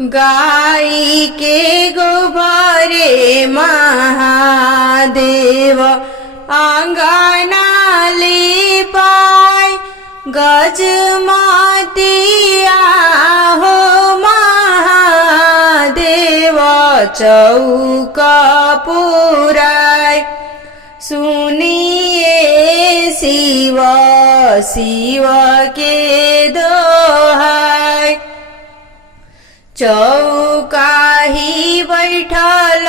गाई के गोबरे महादेव आंगना लिपाय गजमतिया हो महादेव चौका पुराय सुनिए शिव शिव के दोहाय चौकाही बैठल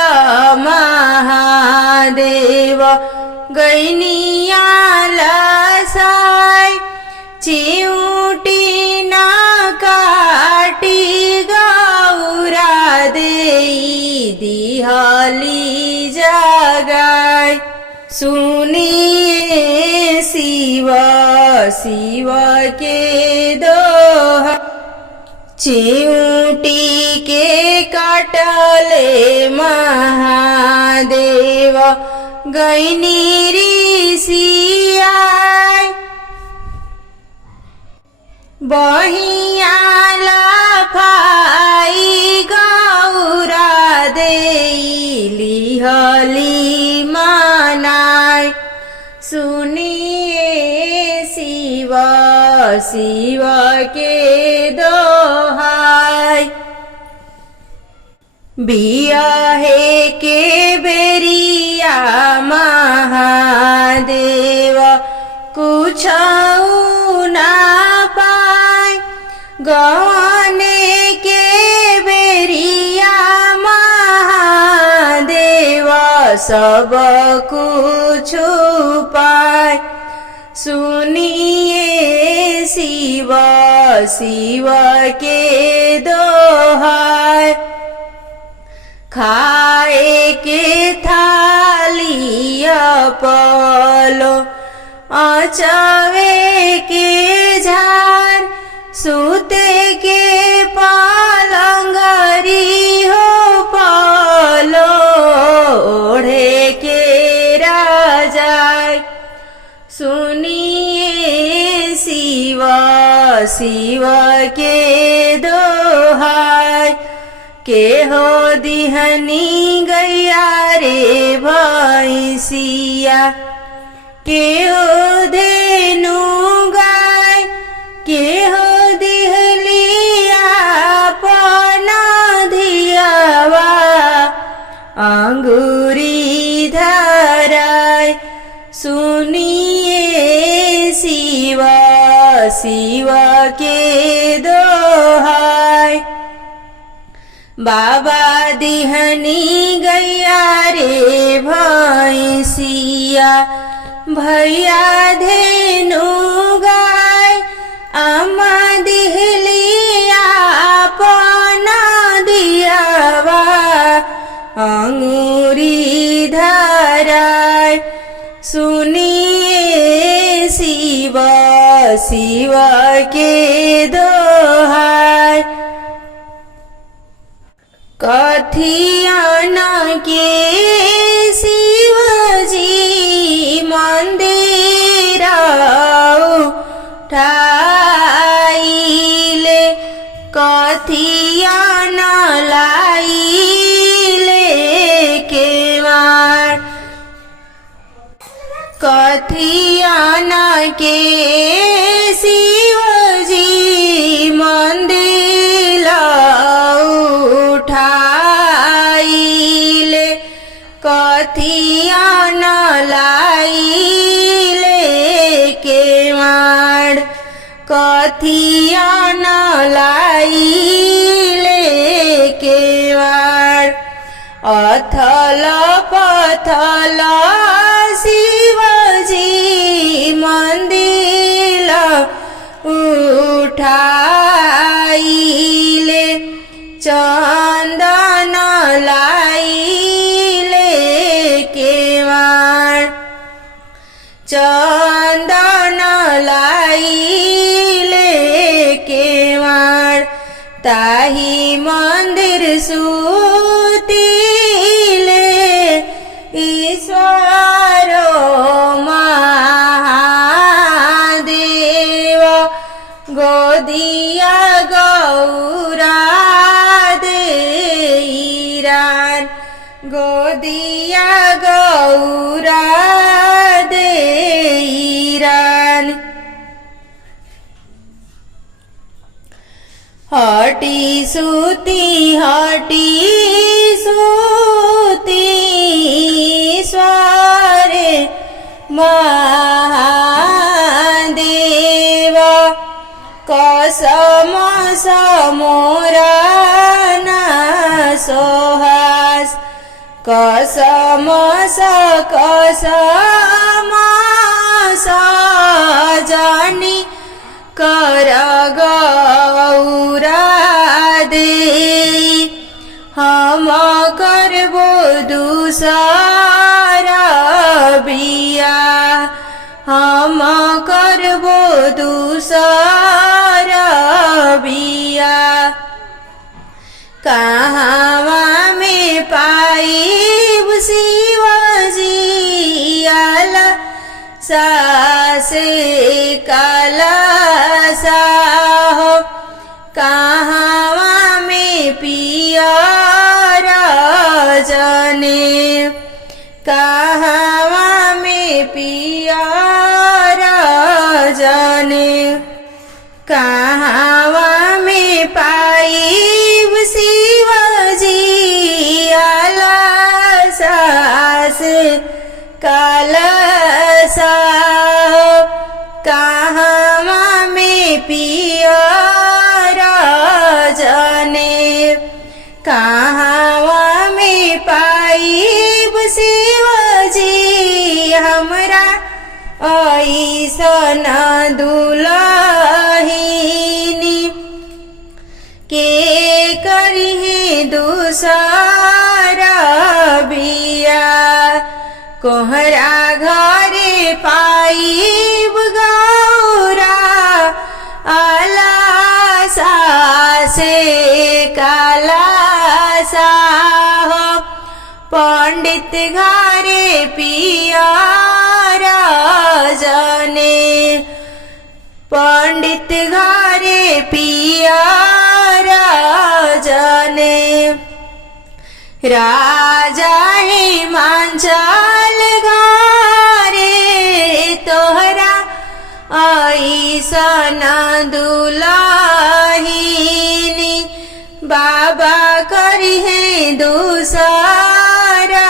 महादेव गैनिया लसाय चिउटी न काटी गौरा देई दिहली जगाय सुनिए शिव शिव के दोहा चिउटी के काटले महादेव गैनी ऋषियाय बहिया लफाई गौरा देई लिहली मनाय सुनिए शिव शिव के दोहाय बियाहे के बेरिया महादेव कुछऊ ना पाय गवाने के बेरिया महादेव सब कुछ पाय सुनिए शिव शिव के दोहाय खाए के थाली पलो अचवे के झार सूते के पलंगरी हो पलो ओढ़े के राजाय सुनिए शिव शिव के दोहाय के हो दिहनी गैया रे भैंसिया के हो धेनु गाय के हो दिहलिया पना धियावा अंगूरी धराय सुनिए शिव शिव के दोहाय बाबा दिहनी गैया रे भैंसिया भैया धेनु गाय अम्मा दिहलिया पना दियावा अंगूरी धराय सुनिए शिव शिव के दोहाय कथियन के शिवजी मंदिर उठाइले कथियन लाइले के मार कथियन के शिवजी मंदिर उठाइले कथियन लाइले के मार कथियन लाइले के मार अथल पथल शिवजी मंदिर उठाइले चंदन लाइले के मार चंदन लाइले के मार ताही मंदिर सुतिले ईश्वर महादेव गोदिया गौरा गौरा देईरान हटी सूती स्वारे महादेव कसम समोरा ना सोहास कसम जानी कर गौरा दे हम करबो दूसरा बिया हम करबो दूसरा बिया कहाँवा में पाइब शिवजी आला सासे काला साहो कहाँवा में पिया राजने कहाँवा में पिया राजने कहाँवा में पाइब शिवजी आला सासे काला कहाँवा में पिया राजने कहाँवा में पाइब शिवजी हमरा ऐसन दुलहिनी के करिहे दूसरा बिया कोहरा घरे पाइब गौरा आला सासे काला साहो पंडित घरे पिया राजने पंडित घरे पिया राजने राजा हिमांचल घरे तोहरा ऐसन दुलहिनी बाबा करिहे दूसरा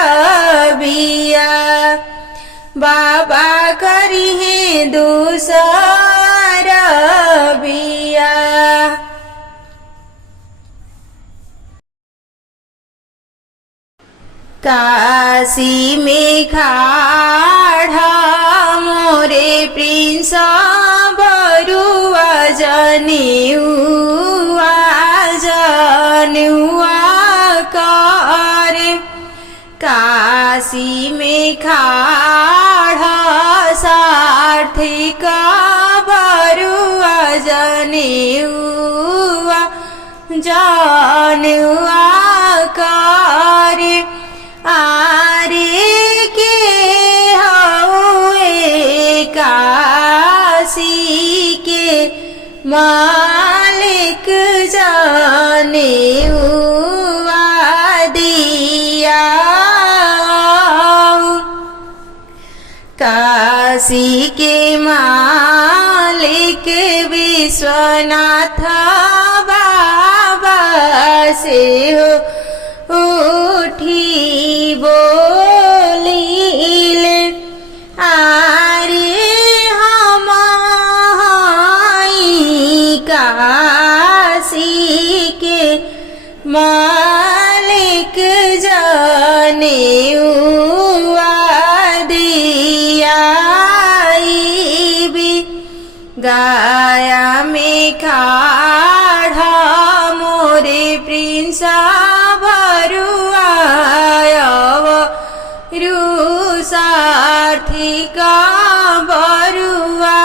बिया बाबा करिहे दूसरा बिया काशी में खाड़ा मोरे प्रिंस बरुआ जनेउआ करे काशी में खाड़ा सार्थिक बरुआ जनेउआ करे आरे के हउए काशी के मालिक जनेउआ दिया काशी के मालिक विश्वनाथ बाबा से हो उठी बोलिले आरे हम काशी के मालिक जनेउआ दियाइबी गाया में खाड़ा मोरे प्रिंस बरुआ सार्थिक बरुआ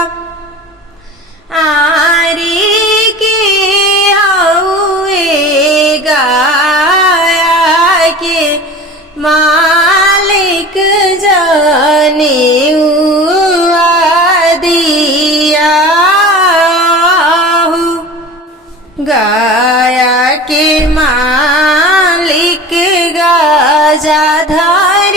आरे के हउए गाया के मालिक जनेउआ दियाहु गाया के मालिक गाजाधर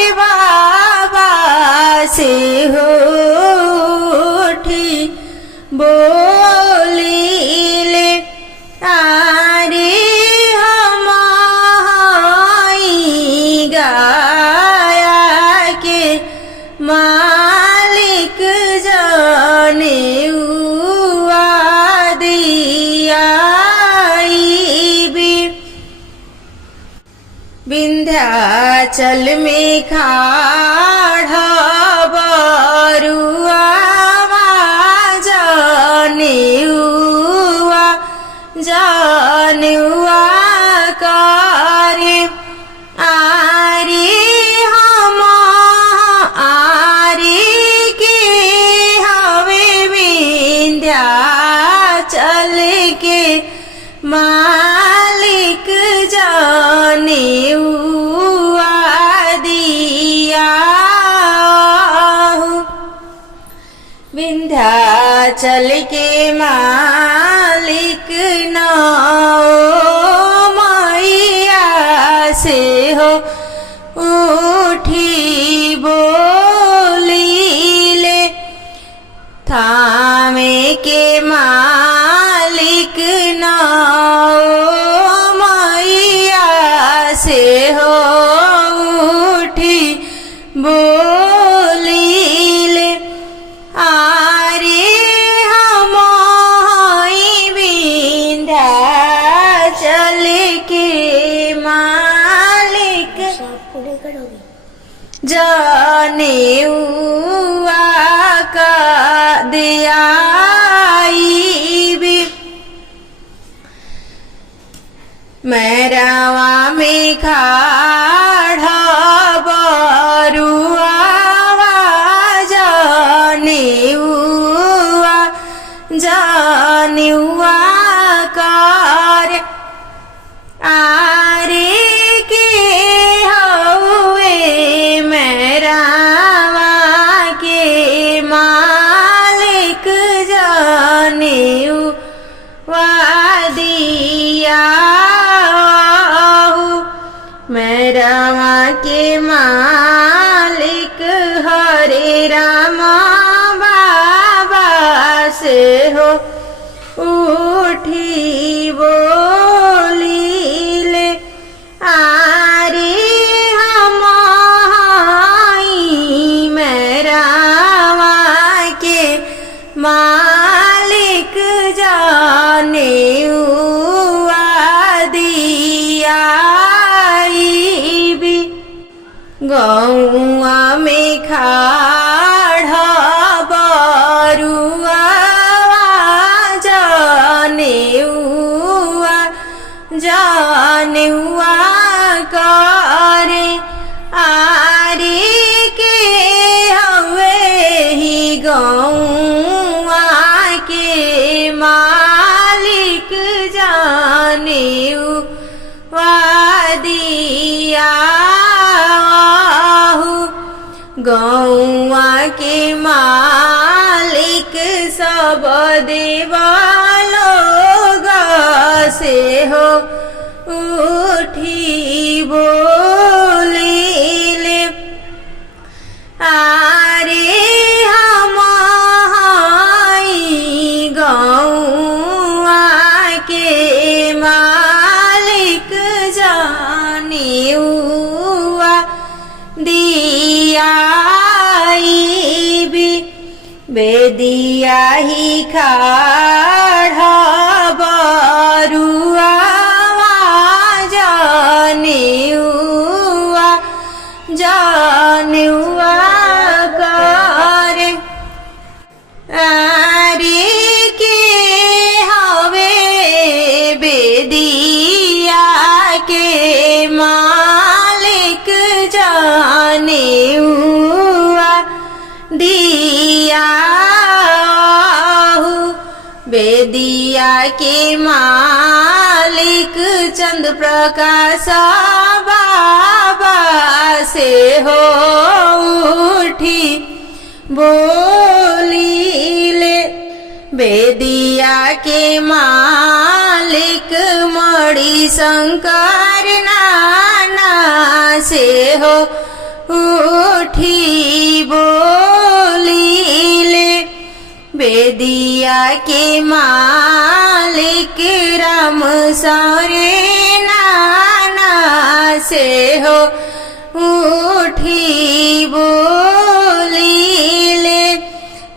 विंध्याचल में खाड़ा बरुआ जानेउआ करे आरी हम आरी के हवे विंध्याचल के मालिक जानेउआ दिया विंध्याचल के मालिक नाओ मैया से हो उठी बोलीले थामे के मालिक नाओ मैया से हो उठी बोलीले आरे हम विंध्याचल के मालिक जानेउआ का दियाई मैरावा में खाड़ा बरुआ जानेउआ कर आरे के हवे मैरावा के मालिक जानेउआ दिया मैरावा के मालिक हरे रामा से हो उठी बोलीले आरे हम मैरावा के मालिक जानेउआ दिया गौआ में खाड़ा बरुआ जानेउआ करे आरे के हवे ही गौआ के मालिक जानेउआ दिया गौआ के मालिक सब देवलोग से हो उठी बोलीले आरे हम गौआ के मालिक जानेउआ दिया बेदिया ही खाड़ा बरुआ जानेउआ करे आरे के हवे बेदिया के मालिक जानेउआ दिया बेदिया के मालिक चंद प्रकाश बाबा से हो उठी बोलीले बेदिया के मालिक मणि शंकर नाना से हो उठी बोलीले बेदिया के मालिक राम सारे नाना से हो उठी बोलीले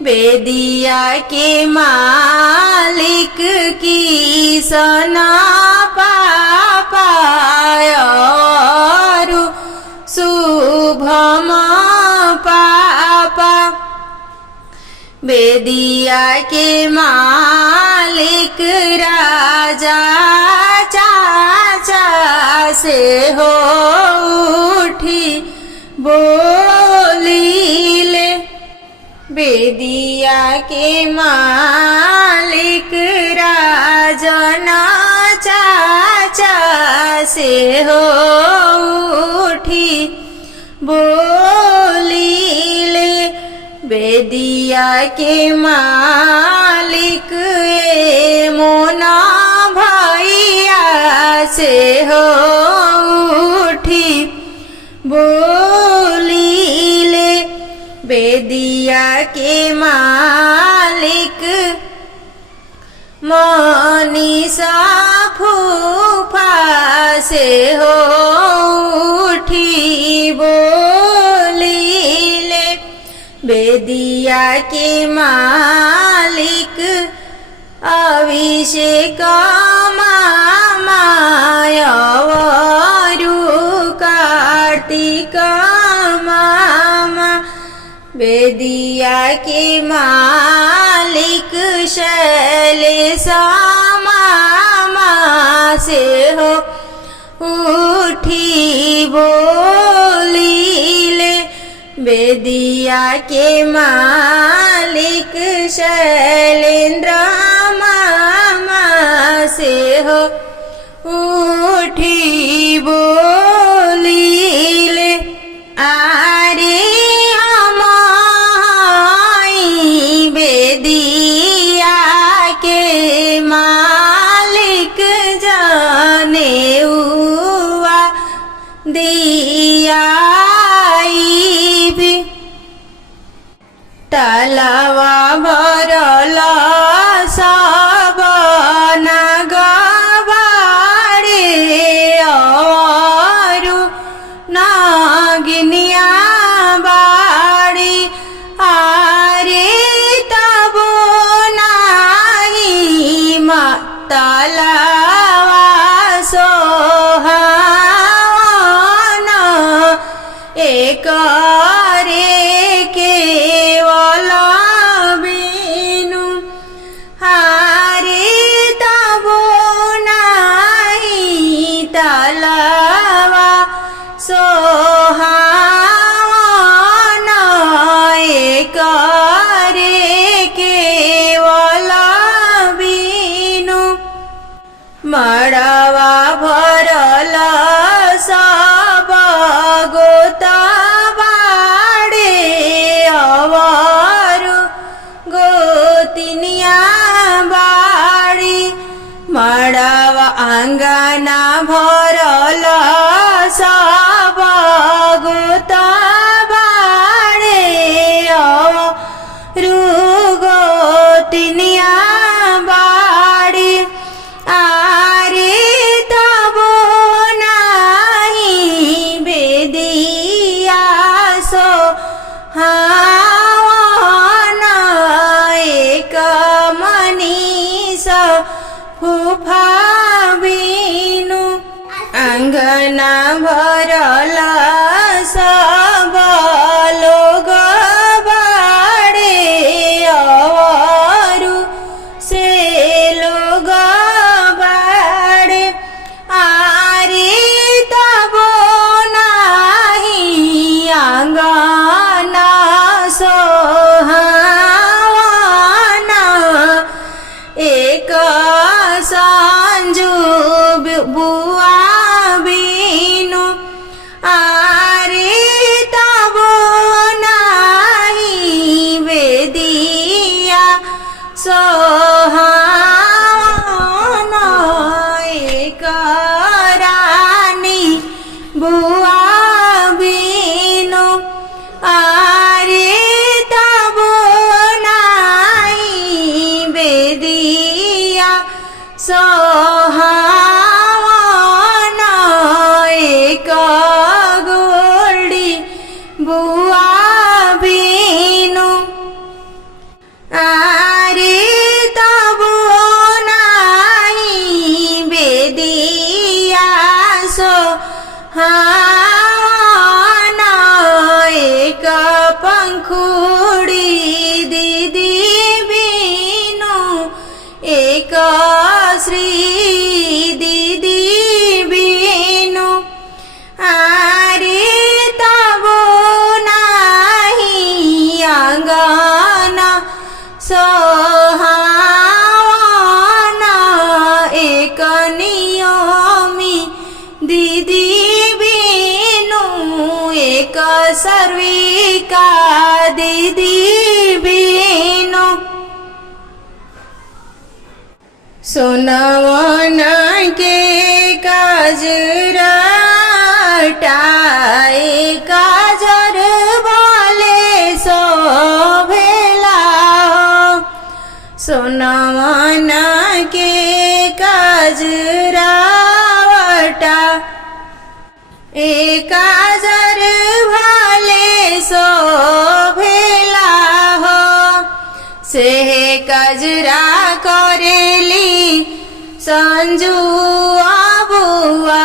बेदिया के मालिक की सना पापाया बेदिया के मालिक राजा चाचा से हो उठी बोलीले। बेदिया के मालिक राजन चाचा से हो उठी बोलीले। बेदिया के मालिक मोना भैया से हो उठी बोलीले। बेदिया के मालिक मनीषा फूफा से हो उठी बोलीले। बेदिया के मालिक अभिषेक मामायवरु कार्तिक मामा। बेदिया के मालिक शैलेश मामा से हो उठी बोलीले। बेदिया के मालिक शैलेंद्र मामा से हो उठी बोलीले। आरे बेदिया के मालिक जाने हुआ दिया भी तलवा भरल सब नगबारे औरु नागिनिया बाड़ी। आरे तबो नाही तलवा सोहावन एक रे केवल बिनु। हारे तबो नाही तलवा सोहावन एक रे केवल बिनु। मड़वा भरल सब गोतबाड़े अवरु गोतिनिया बाड़ी। मड़वा आंगना भरल सब गोतबाड़े अवरु गोतिनिया बाड़ी। आरे तबो नाही बेदिया सोहावन एक मनीष फूफा बिनु। अंगना भरल सब लोग बाड़े अवरु से लोग बाड़े। आरे तबो नाही आंगना सोहावन एक संजू बुआ बिनु। आरे तबो नाही बेदिया सोहावन एक रानी बुआ बिनु। आरे तबो नाही बेदिया सोहावन एक गोल्डी बुआ बिनु। आरे तबो नाही बेदिया सोहावन एक पंखुड़ी दीदी श्री दीदी बीनु आरे तबो नाही आंगना सोहावना एक नियमी दीदी बीनु एक सर्विका दीदी बीनु सोनवन के काजराटाए काजर बोले शोभेला सोनवन के काजराटा ए काजर भले शोभेला हो से कजरा करेली संजू आबुआ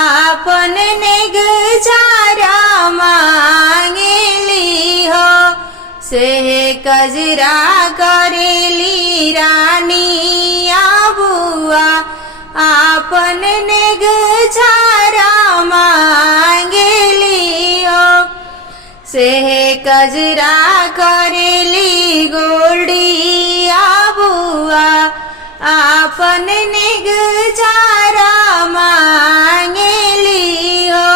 आपन नेगजारा मांगेली हो से कजरा करेली रानी आबुआ आपन नेगजारा मांगेली हो से कजरा करेली गोल्डी आबुआ आपन निगजारा मांगेली हो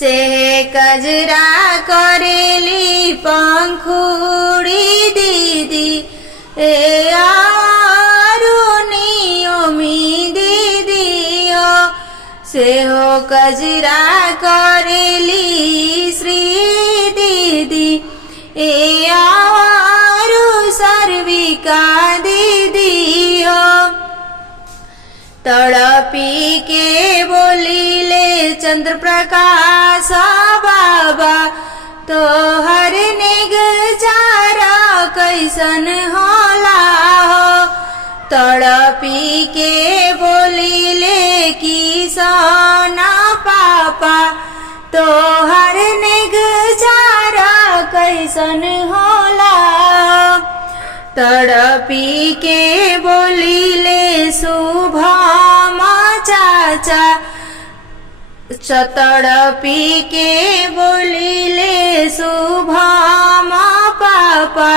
से कजरा करेली पंखुड़ी दीदी ए आरुनियोमी दीदी हो से हो कजरा करेली श्री दीदी ए आरु सर्विका दीदी हो तड़पी के बोलीले चंद्र प्रकाश बाबा तो हर निगजारा कैसन होला हो तड़पी के बोलीले किसान पापा तो हर निगजारा कैसन होला तड़पी के बोलीले शुभमा चाचा तड़पी के बोलीले शुभमा पापा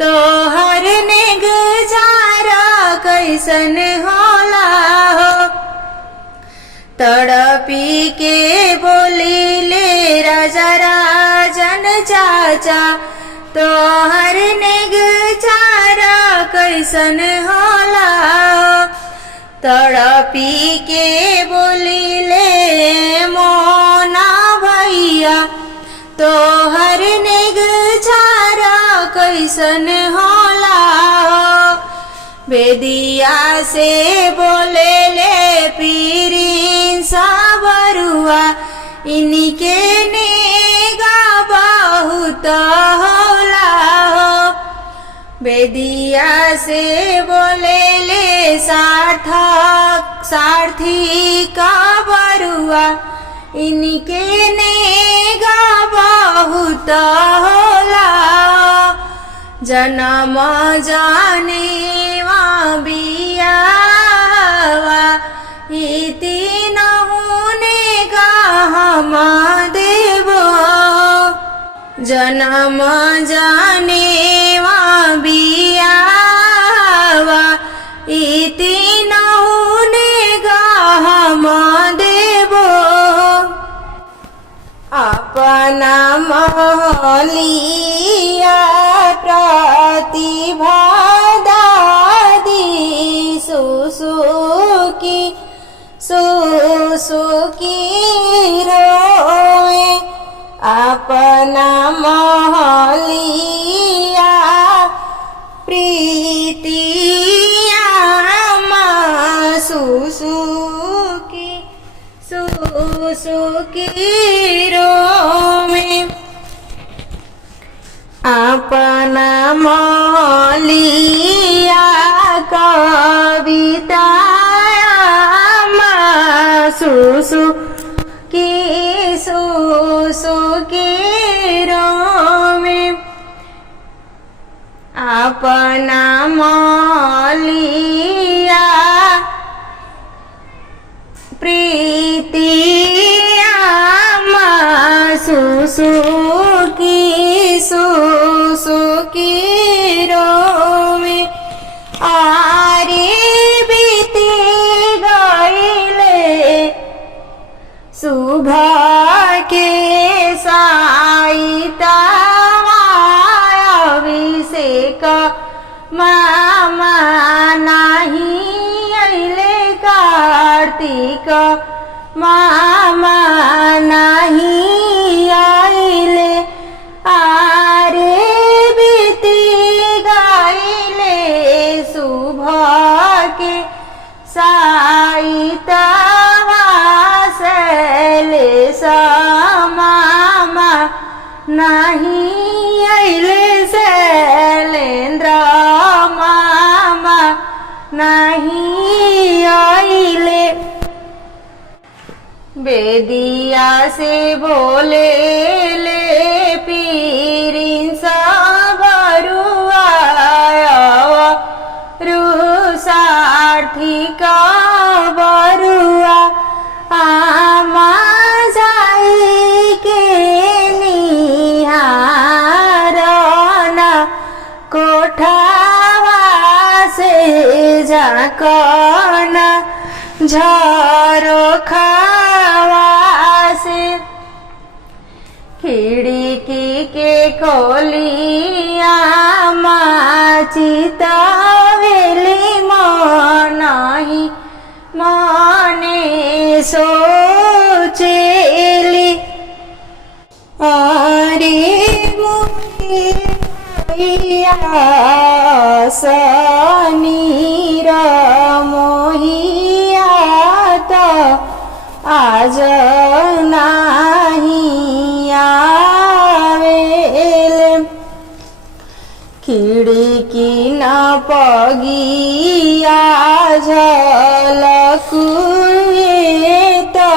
तो हर निगजारा कैसन होला हो तड़पी के बोलीले राजा राजन चाचा तो हर निगजारा कैसन होला तड़पी के बोलीले मोना भैया तो हर निगजारा कैसन होला बेदिया से बोलेले पीरिन सबरुआ इनके नेगा बहुत होला हो बेदिया से बोलेले सारथी का बरुआ इनके नेगा बहुत होला जन्म जानेवा बियावा इति नहुने का हम देवो जन्म जानेवा बियावा इति नहुने का हम देवो अपना महलिया प्रतिभा दादी सुसुकी रोए अपना महलिया प्रीतिया सुसुकी रोए अपना महलिया कविता सुसुकी रोमे अपना महलिया प्रीतियामा सुसुकी सुसुकी रोवे आरे बीती गईले सुबह के साईता अभिषेक मामा नहीं अइले कार्तिक मामा नहीं आइले आरे बीती गईले सुबह के साईता वासले मामा नहीं अइले शैलेंद्र मामा नहीं आइले बेदिया से बोले ले पीरिंसा बरुआ रुसार्थी का बरुआ आमा जाई के निहारना कोठावा से झाकना झरोखावा से खिड़की के खोलिया चितावेली मनाही मने सोचेली अरे मोहिया सनीर मोहिया तो आज नहीं आवेले खिड़की न पगिया झलकुए तो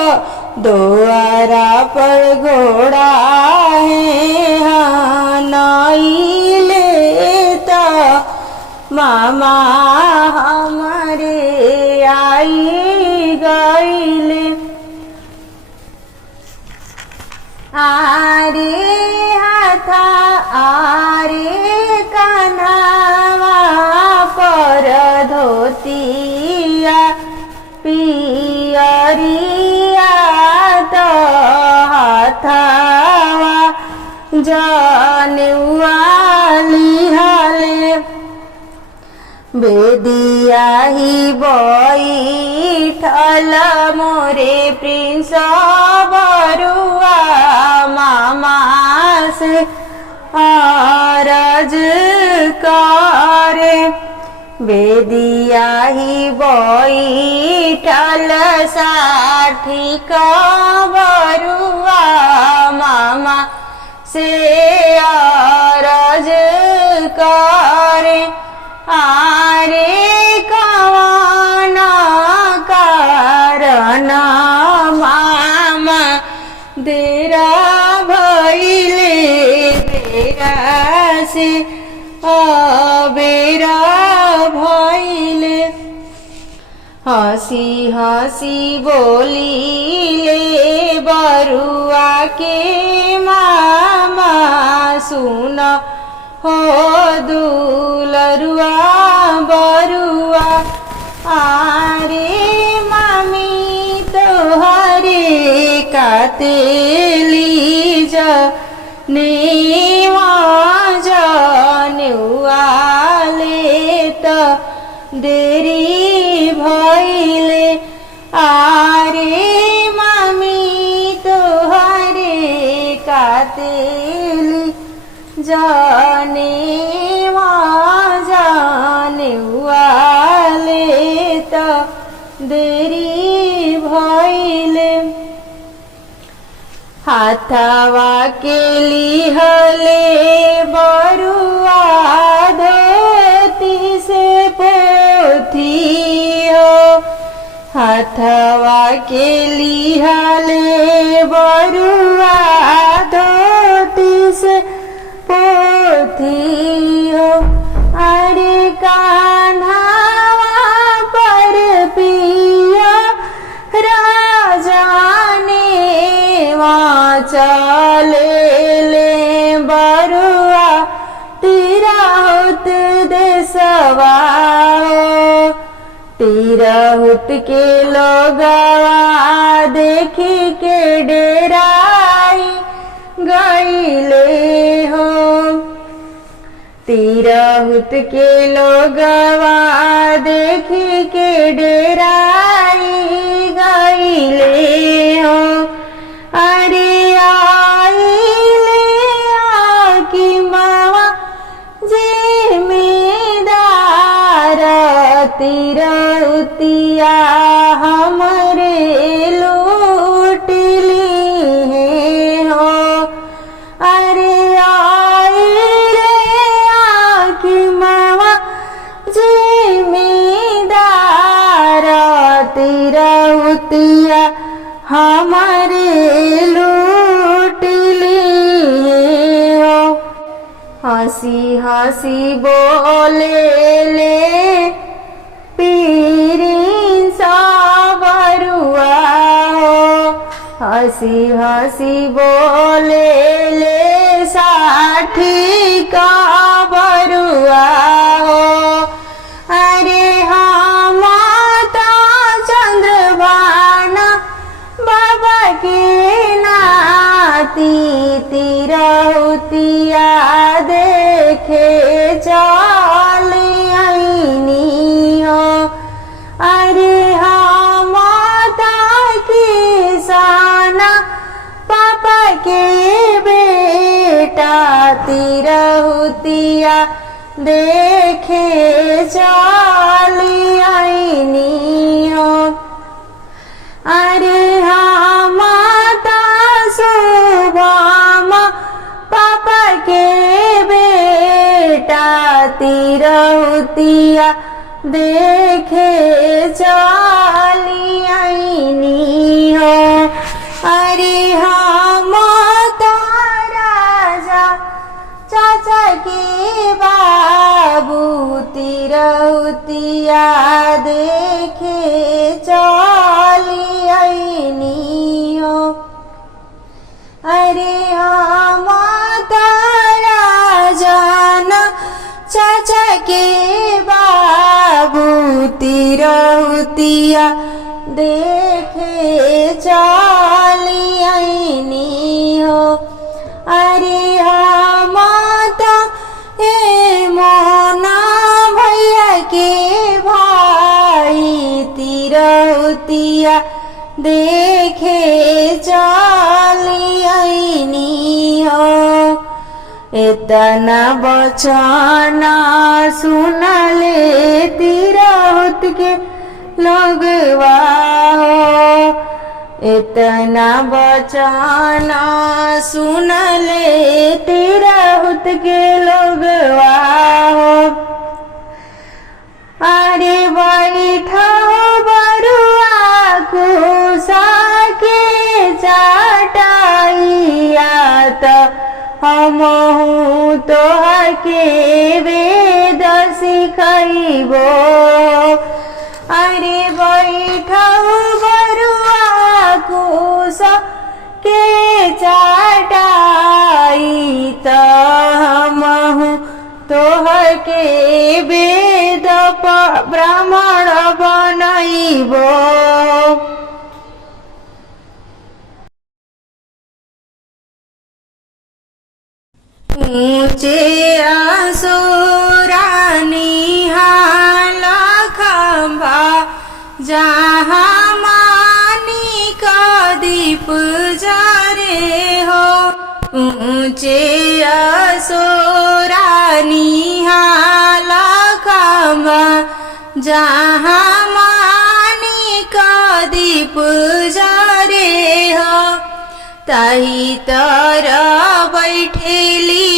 द्वारा पर घोड़ा है नहीं लेता मामा हमारे आई गईले आरे हाथा आरे कान्हावा पर धोतिया पियरिया तो हाथावा जनेउआ लिहाले बेदिया ही बैठल मोरे प्रिंस बरुआ मामा से अरज करे बेदिया ही बैठल साठी का बरुआ मामा से अरज करे आरे कवाना कारण मामा देरा भइले बेरा से अबेरा भइले हंसी हंसी बोलीले बरुआ के मामा सुन हो दुलरुआ बरुआ आरे मामी तोहरे कातेली जनेवा जनेवाले त देरी भइले आरे मामी तोहरे कातेली जनेवा जनेवाले त देरी भइले हाथवा के लिहले बरुआ धोती से पोथी हो हाथवा के लिहले बरुआ धोती से पोथी हो अरे कान्हावा पर पिया तिरहुत के लोगवा देखी के डेराई गईले हो। तिरहुत के लोगवा देखी के डेराई गईले हो। अरे आइले आकी मावा जिमीदार तिरहुतिया हमरे लूटली हो। अरे आइले आकी मावा जिमीदार तिरहुतिया हमारे लूटली हो। हंसी हंसी बोले ले पीरिन सावरुआ हो। हंसी हंसी बोले ले साठी का बरुआ हो। अरे हाँ माता चंद्रभाना बाबा के नाती तिरहुतिया देखे चली आईनी हो। अरे हाँ माता किसाना पापा के बेटा तिरहुतिया देखे चली आईनी हो। अरे हाँ माता सुभामा पापा के बेटा तिरहुतिया देखे चली आईनी हो। अरे हाँ माता राजा चाचा के बाबू तिरहुतिया देखे चली आईनी हो। अरे हाँ माता राजन चाचा के बाबू तिरहुतिया देखे चली आईनी हो। अरे हाँ माता हे मोना भैया के भाई तिरहुतिया देखे चली आईनी हो। इतना बचना सुनले तिरहुत के लोगवा हो। इतना बचना सुनले तिरहुत के लोगवा हो। अरे बैठो बरुआ कुसा के चाटाइया त हमहु तोहके वेद सिखैबो। अरे बैठो बरुआ कुसा के चाटाई त हमहु तोहके वेद ब्राह्मण बनैबो। ऊंचे असुरानी हाल खंभा जहाँ मानिक दीप जरे हो। ऊंचे असुरानी हाल खंभा जहाँ मानिक दीप जरे हो। ताही तर बैठेली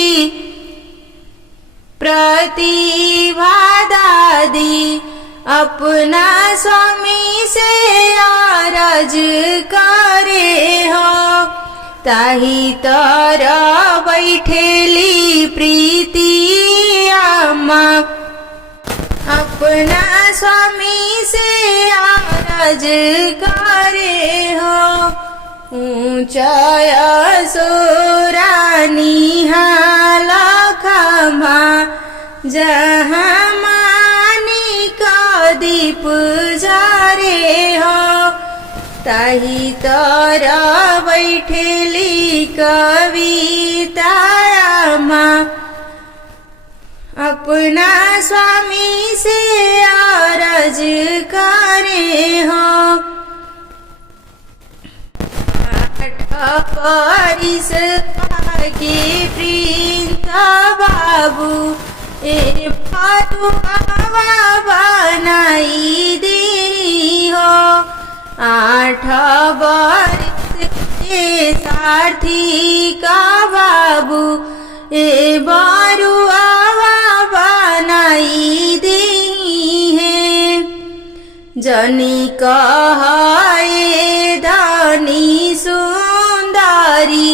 प्रतिभा दादी अपना स्वामी से अरज करे हो। ताही तर बैठेली प्रीति अम्मा अपना स्वामी से अरज करे हो। ऊंचाया सोरानी हाल खंभा जहाँ मानिक दीप रे हो ताही तर बैठेली कविता माँ अपना स्वामी से अरज करे हो परिस के प्रिंस बाबू ए बरुआ बनाई दी हो 8 बरिस के सारथी का बाबू ए बरुआ बनाई दी है जनी कहे धनी सुंदरी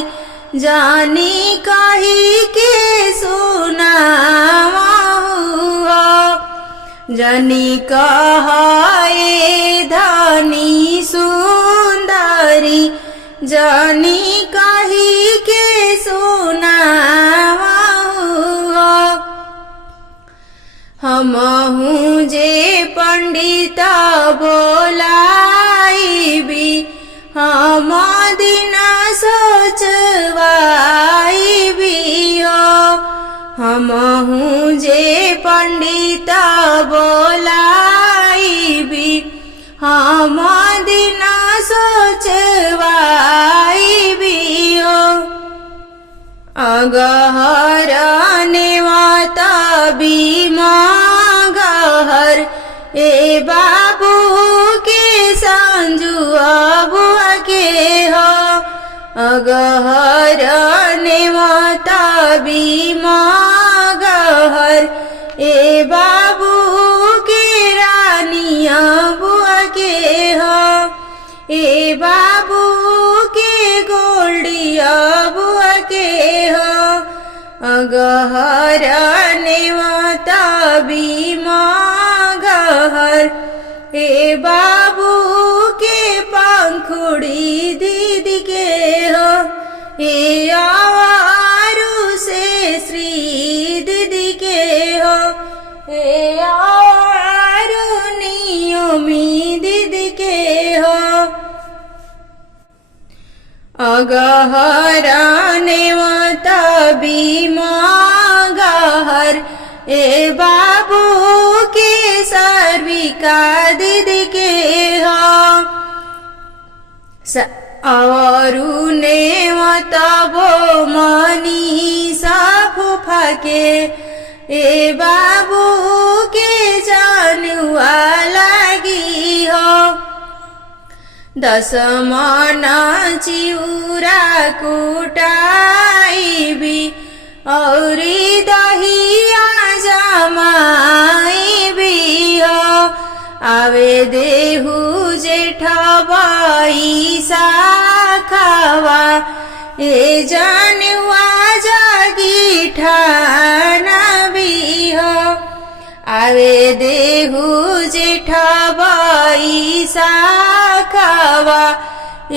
जानी कही के सुनावा जनी कहे धनी सुंदरी जानी कही के सुनावा हमहु जे पंडित बोलाई भी हम दिन सोचवाई भी हो हमहु जे पंडित बोलाई भी हम दिन सोचवाई भी हो अगहर नेवत गहर ए बाबू के संजुआ बुआ के हो अगहर नेवत गहर ए बाबू के रानिया बुआ के हो ए बाबू के गोल्डिया बुआ के हो अगहर नेवत गहर ए बाबू के पंखुड़ी दीदी के हो ए आवारू से श्री दीदी के हो ए आवारू नियमी दीदी के हो अगहर नेवत गहर ए बाबू के सर्विका दीदी के हो औरू नेवत बो मनीषा फूफा के ए बाबू के जानुआ लागी हो 10 मन चिउरा कुटाई भी औरी दहिया जमाई भी हो आवे देहु जेठ बाई साखवा ए जानुआ जागी ठाना भी हो आवे देहु जेठ बाई साखवा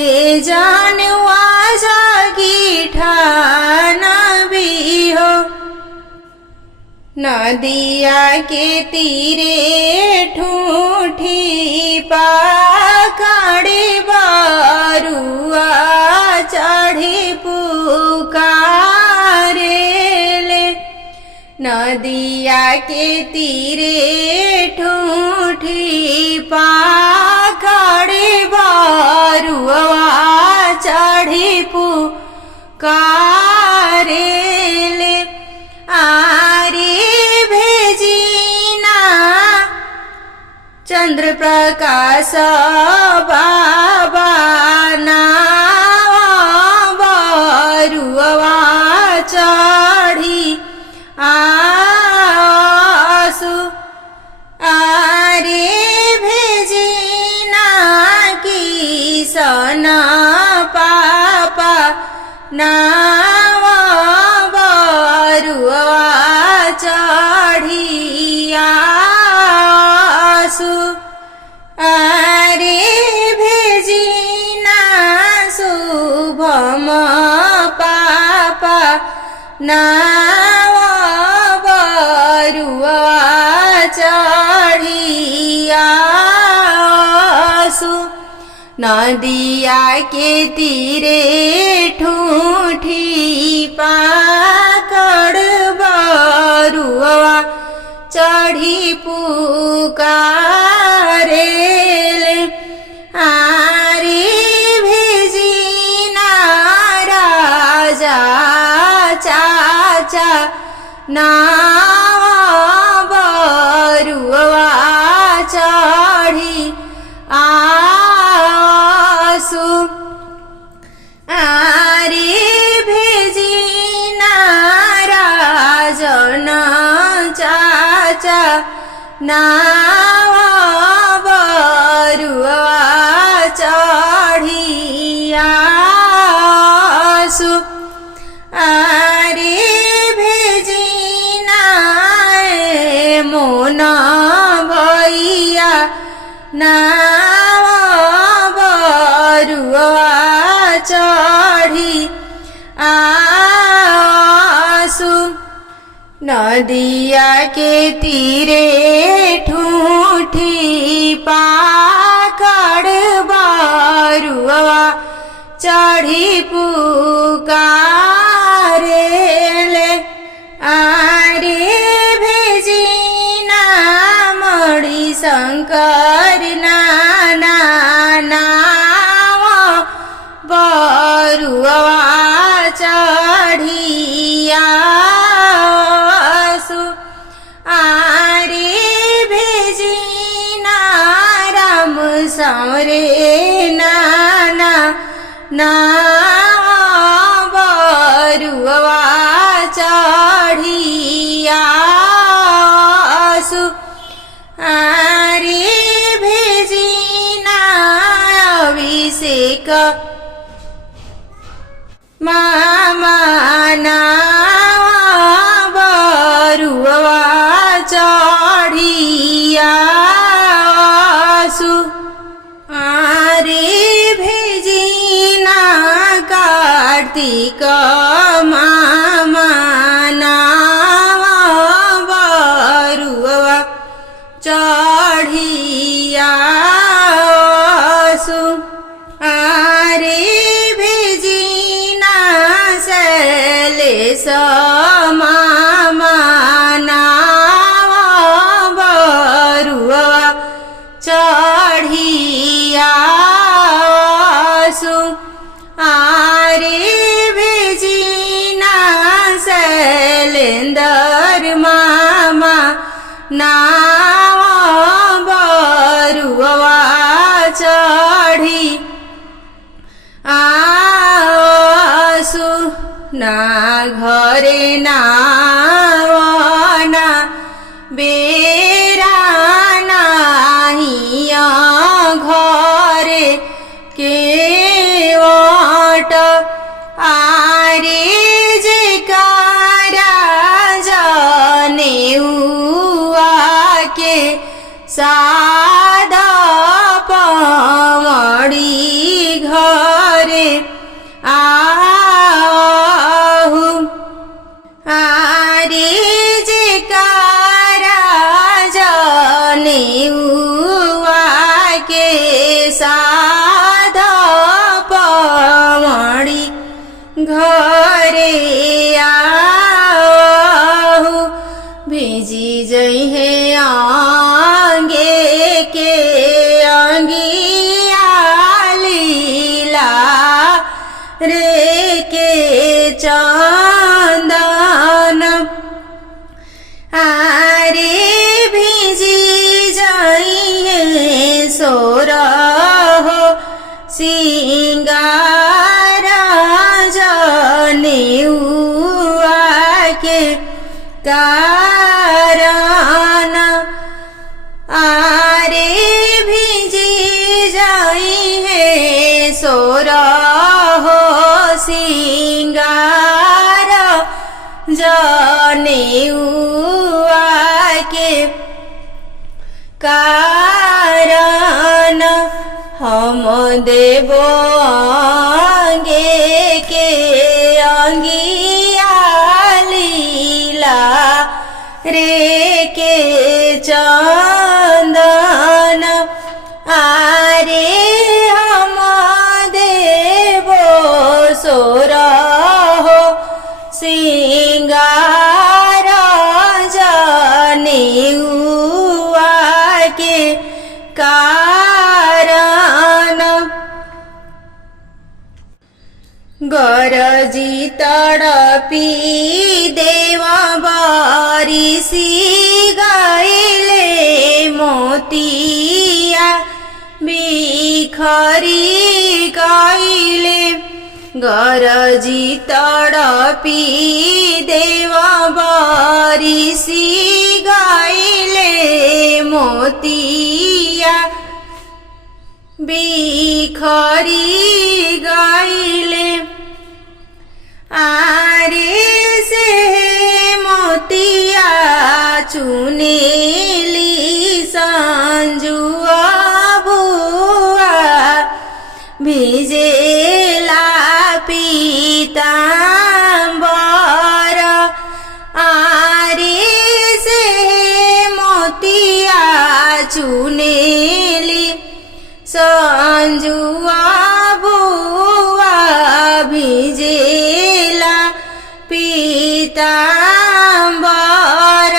ए जानुआ जागी ठाना भी हो नदिया के तीरे ठूठी पाखड़े बारुआ चढ़े पुकारे ले नदिया के तीरे ठूठी पाखड़े बारुआ चढ़े पुकारे ले आरे भेजीना चंद्र प्रकाश बाबा नावा बरुआ चढ़ी आसु आरे भेजीना किसन पापा नावा चढ़ी आसु आरे भेजीना शुभम पापा नावा बरुआ चढ़ी आसु। नदिया के तीरे ठूठी पाकड़ बरुआ चढ़ी पुकारेले आरे भेजिना राजा चाचा नाव बरुआ चढ़ी आसु आरे भेजिना राजन चाचा नाव बरुआ चढ़ी आसु आरे भेजिना मोन भैया नाव बरुआ चढ़ी आसु नदिया के तीरे ठूठी पाकड़ बरुआ चढ़ी पुकारेले आरे भेजिना मणि शंकर नाना नाव बरुआ चढ़ी आसु आरे भेजिना राम सौरे नाना नाव बरुआ चढ़ी आसु आरे भेजिना अभिषेक मामा नाव बरुआ चढ़ी आसु आरे भेजिना कार्तिक मामा नाव बरुआ चढ़ी आसु आरे भेजिना शैलेश मामा नाव बरुआ चढ़ी आसु आरे भेजिना शैलेंदर मामा नाव बरुआ चढ़ी आसु ना घरे नावना बेरा नाहिया घरे केवट आरे जे कारा जनेउआ के सादा पमड़ी घरे आहु आरे जे कारा जनेउआ के सादा पमड़ी घरे आहु भेजी जइहे आंगे के अंगिया लीला रे के चंदन आरे भेजी जइहे सोरहो सिंगार जनेउआ के कारण आरे भेजी जइहे सोरहो सिंगार जनेउआ के कारण हम देबो आंगे के अंगिया लीला रे के चंदन आरे हम गरजी तड़पी देवा बारिशी गाइले मोतिया बिखरी गाइले गरजी तड़पी देवा बारिशी गाइले मोतिया बिखरी गाइले आरे से मोतिया चुनेली संजुआ बुआ भिजेला पीतांबर आरे से मोतिया चुनेली संजुआ बुआ भिजेला पीतांबर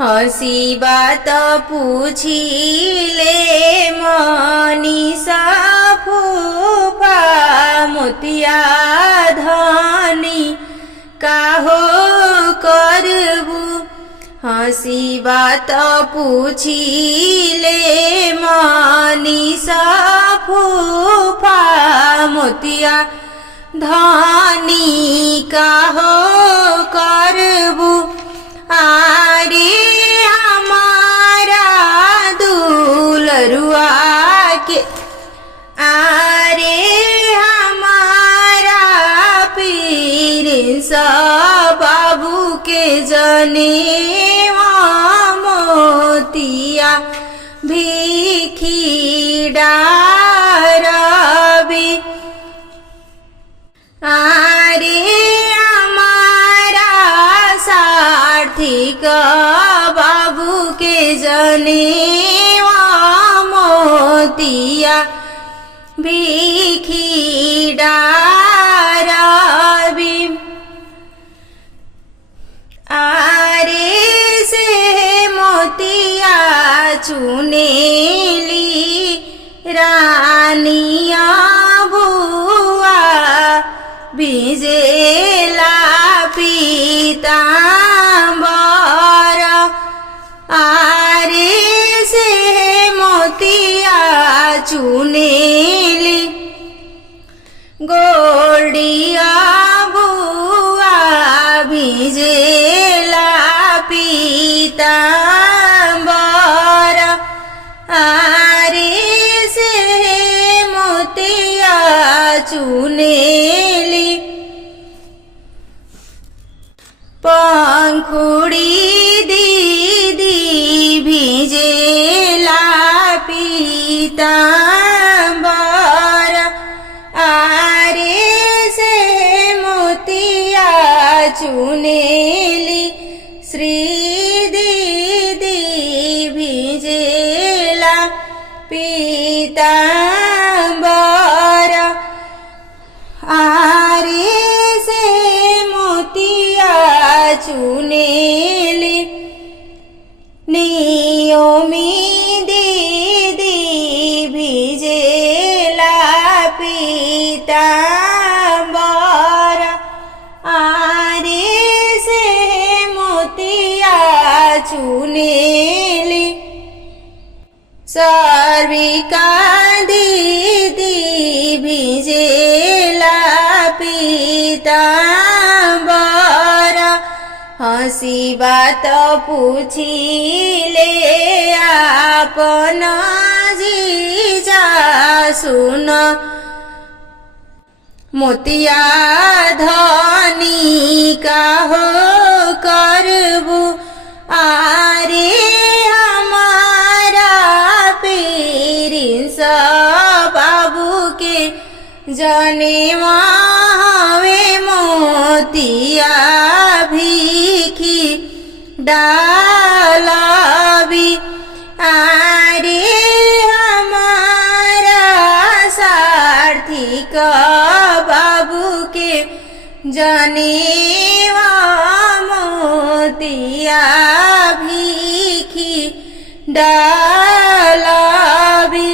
हसी बात पूछिले मनीषा फूफा मोतिया धनी काहो करबू हसी बात पूछिले मनीषा फूफा मोतिया धनी काहो करबू आरे हमारा दुलरुआ के आरे हमारा प्रिंस बाबू के जनेवा मोतिया भिखी डारबी आरे हमारा सार्थिक बाबू के जनेवा मोतिया भिखी डारबी आरे से मोतिया चुनेली रानिया बुआ भिजेला पीतांबर आरे से मोतिया चुनेली गोल्डिया बुआ भिजेला पीतांबर आरे से मोतिया चुनेली पंखुड़ी दीदी भिजेला पीतांबर आरे से मोतिया चुनेली श्री दीदी भिजेला पीतांबर आरे से मोतिया चुनेली नियोमी दीदी भिजेला पीतांबर आरे से मोतिया चुनेली सर्विका दीदी भिजेला पीतांबर हसी बात पूछिले आपन जीजा सुन मोतिया धनी काहो करबू आरे हमारा प्रिंस बाबू के जनेवा हवे मोतिया भिखी डालबी आरे हमारा सार्थिक बाबू के जनेवा मोतिया भिखी डालबी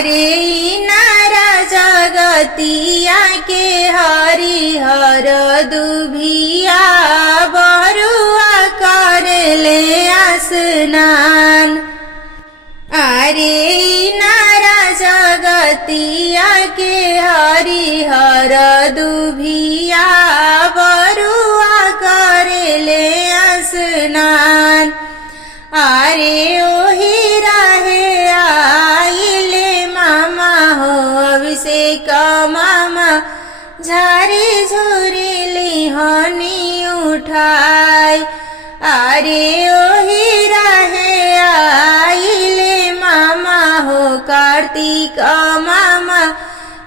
आरे नारा जगतिया के हरिहर दुभिया बरुआ करले स्नान। आरे नारा जगतिया के हरिहर दुभिया बरुआ करले स्नान। आरे ओही राहे आइले मामा हो अभिषेक मामा झारी झुरी लिहनी उठाई। आरे ओही राहे आइले मामा हो कार्तिक मामा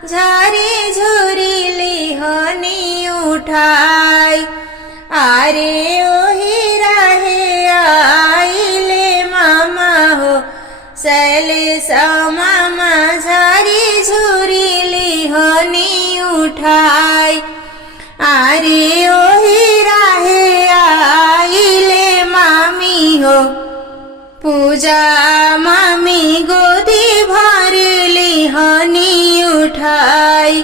झारी झुरी लिहनी उठाई। आरे ओही राहे आइले मामा हो शैलेश मामा झारी झुरी लिहनी उठाई। आरे ओही राहे आइले मामी हो पूजा मामी गोदी भर लिहनी उठाई।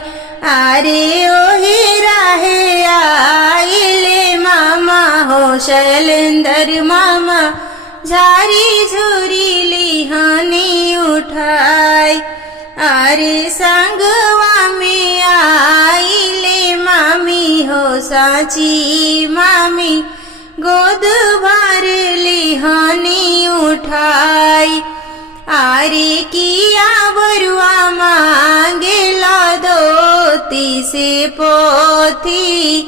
आरे ओही राहे आइले मामा हो शैलेंद्र मामा झारी झुरी लिहनी उठाई। आरे संगवा में आइले मामी हो साची मामी गोद भर लिहनी उठाई। आरे किया बरुआ मांगेला धोती से पोथी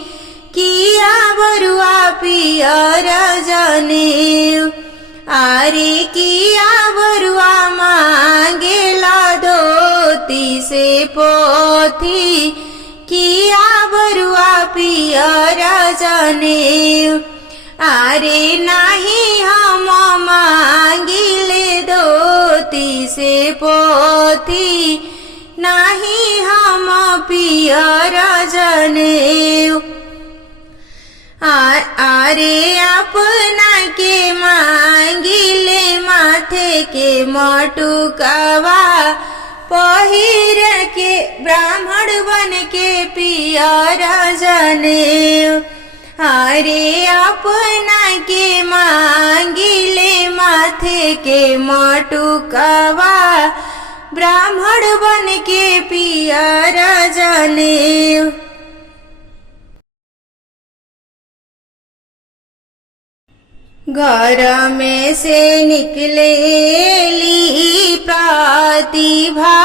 किया बरुआ पियर जनेऊ। आरे किया बरुआ मांगेला धोती से पोथी किया बरुआ पियर जनेऊ। आरे नाही हम मांगिले धोती से पोथी नाही हम पियर जनेऊ। आरे अपना के मांगिले माथे के मटुकवा पहिर के ब्राह्मण बन के पियर जनेऊ। आरे अपना के मांगिले माथे के मटुकवा ब्राह्मण बन के पियर जनेऊ। घर में से निकलेली प्रतिभा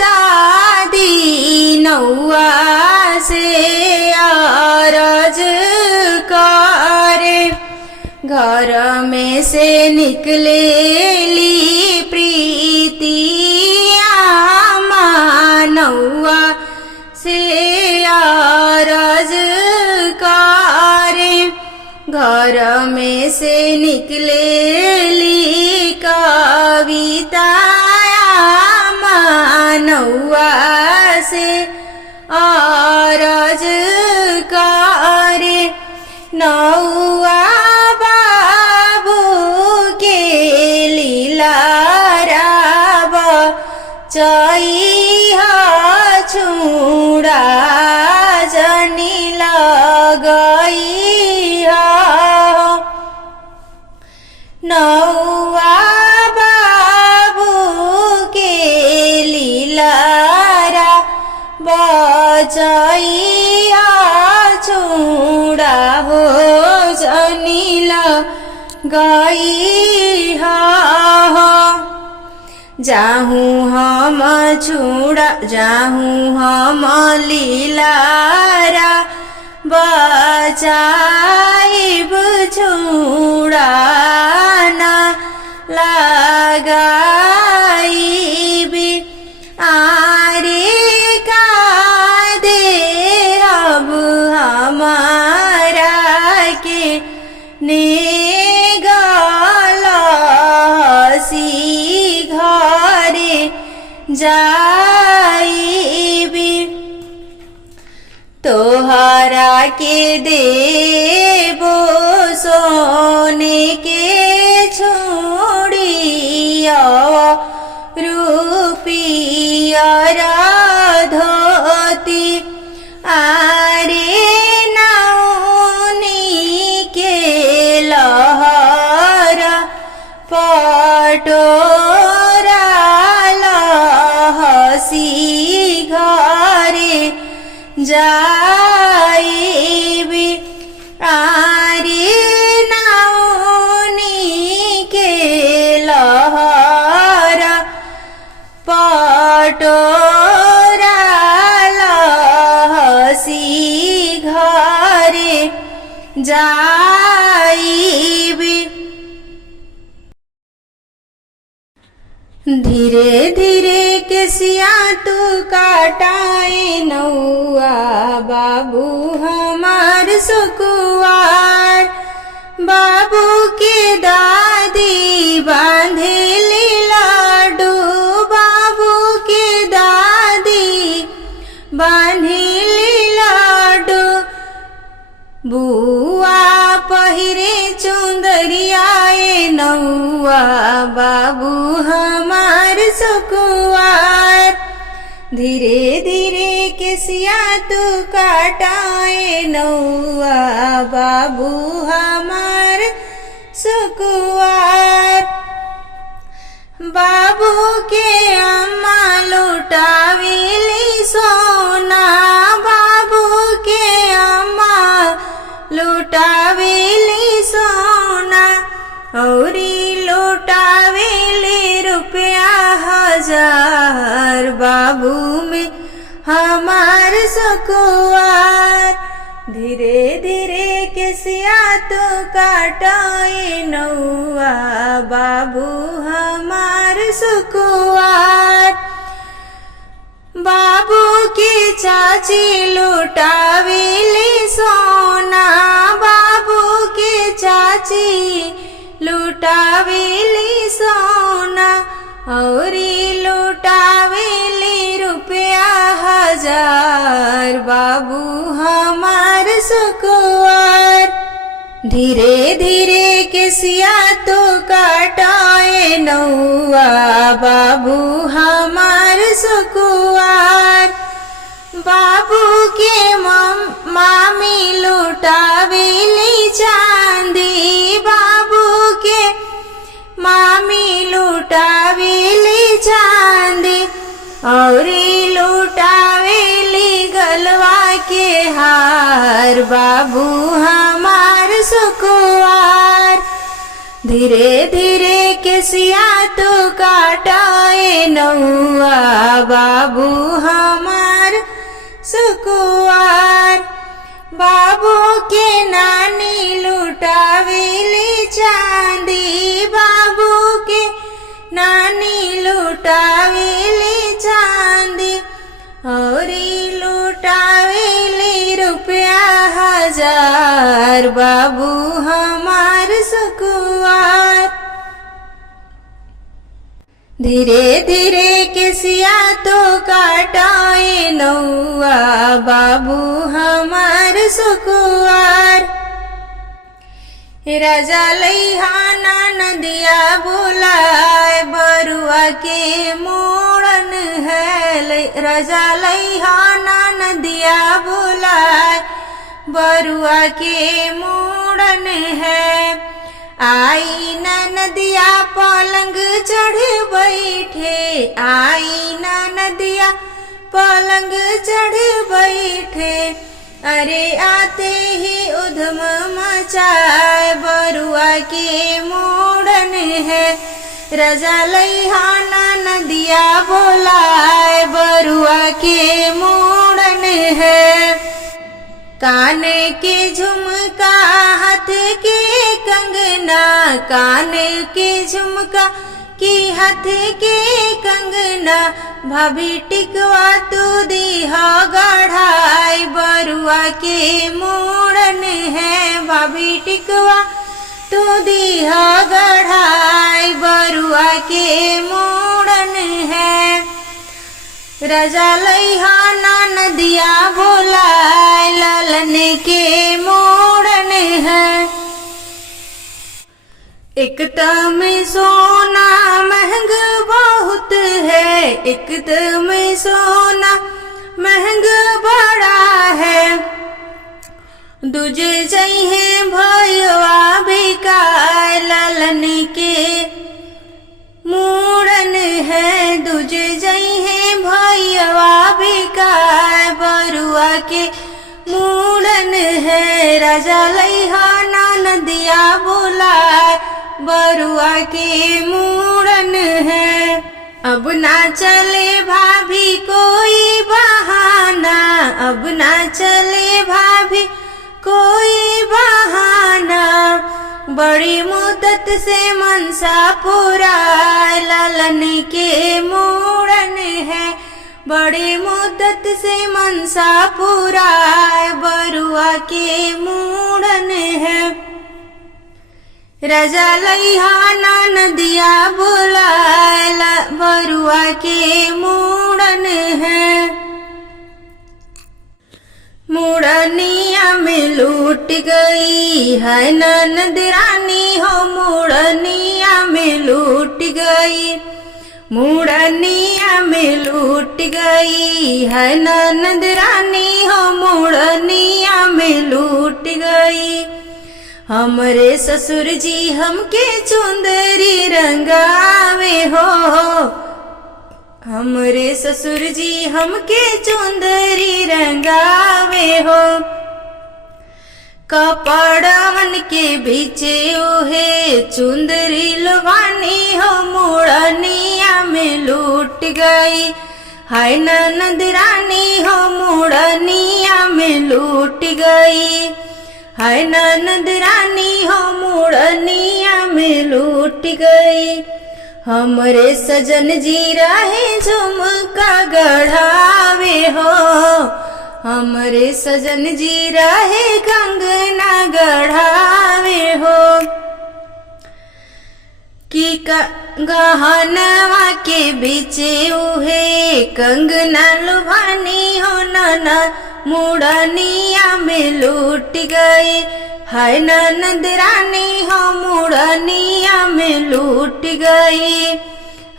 दादी नौआ से अरज करे। घर में से निकलेली प्रीतिया नौआ से अरज करे। घर में से निकलेली कविताया नौआ से अरज करे। नौआ बाबू के लीलाराब चैहा छुड़ा जनी लगई। नौआ बाबू के लीलारा बचैया छुड़ा हो जनीला गई हो। जाहूँ हम छुड़ा जाहूँ हम लीलारा बचाइब छुड़ाना लगाइबी। आरे का दे अब हमारा के ने गलसी घरे जाइबी। तोहरा के देबो सोने के छुड़िया रूपी धोती आरे नौनी के लहरा पटोरा लहसी घरे जाइबे आरे नौनी के लहरा पटोरा लहसी घरे जाइबे। धीरे धीरे केसिया तू काटाए नौआ बाबू हमार सुकुआर बाबू के दादी बांधे लाडू बाबू के दादी बांधे लाडू बुआ पहिरे चुंदरियाए नौआ बाबू हमार सुकुआर धीरे धीरे केसिया तू काटाए नौआ बाबू हमार सुकुआर बाबू के अम्मा लुटावेली सोना बाबू के अम्मा लुटावेली सोना औरी लुटावेली रुपया 1000 बाबू में हमार सुकुआर धीरे धीरे केसिया तो काटाए नौआ बाबू हमार सुकुआर बाबू की चाची लुटावेली सोना बाबू की चाची लुटावेली सोना औरी लुटावेली रुपया 1000 बाबू हमार सुकुआर धीरे धीरे केसिया तो काटाए नौआ बाबू हमार सुकुआर बाबू के मामी लुटावेली चांदी बाबू के मामी लुटावेली चांदी औरी लुटावेली गलवा के हार बाबू हमार सुकुआर धीरे धीरे केसिया तो काटाए नौआ बाबू हमार सुकुआर बाबू के नानी लुटावेली चांदी बाबू के नानी लुटावेली चांदी औरी लुटावेली रुपया 1000 बाबू हमार सुकुआर धीरे धीरे केसिया तो काटाए नौआ बाबू हमार सुकुआर राजा लैहाना नदिया बुलाए बरुआ के मोड़न है राजा लैहाना नदिया बुलाए बरुआ के मोड़न है आई न नदिया पलंग चढ़ बैठे आई न नदिया पलंग चढ़ बैठे अरे आते ही उधम मचाए बरुआ के मोड़न है राजा लैहाना नदिया बोलाए बरुआ के मोड़न है कान के झुमका हाथ के कंगना कान के झुमका की हाथ के कंगना भाभी टिकवा तू दीहा गढ़ाई बरुआ के मोड़न है भाभी टिकवा तू दीहा गढ़ाई बरुआ के मोड़न है राजा लैहाना नदिया बोलाए ललन के मोड़न है एक में सोना महंग बहुत है एकदम सोना महंगा बड़ा है। दूजे जइहे भैया बिकाय लालन के मूड़न है। दूजे जइहे भैया बिकाय बरुआ के मूड़न है। राजा लइहा ननदिया बुलाए बरुआ के मूड़न है। अब ना चले भाभी कोई बहाना, अब ना चले भाभी कोई बहाना। बड़ी मुद्दत से मनसा पुराए लालन के मूड़न है। बड़ी मुद्दत से मनसा पुराए बरुआ के मूड़न है। राजा लइहा ननदिया बुलाए बरुआ के मूड़न है। मूड़निया में लूट गई है ननद रानी हो, मूड़निया में लूट गई। मूड़निया में लूट गई है ननद रानी हो, मूड़निया में लूट गई। हमरे ससुर जी हमके चुंदरी रंगावे हो, हमरे ससुर जी हमके चुंदरी रंगावे हो। कपड़वन के बीचे ओहे चुंदरी लुभानी हो, मूड़निया में लूट गई। हाय ननद रानी हो, मूड़निया में लूट गई। हाय ननद रानी हो, मूड़निया में लूट गई। हमरे सजन जी रहे झुमका गढ़ावे हो, हमरे सजन जी रहे कंगना गढ़ावे हो। कि गहनवा के बीचे उहे कंगना लुभानी हो, नाना मूड़निया में लूट गए। हाय ननद रानी हो, मूड़निया में लूट गई।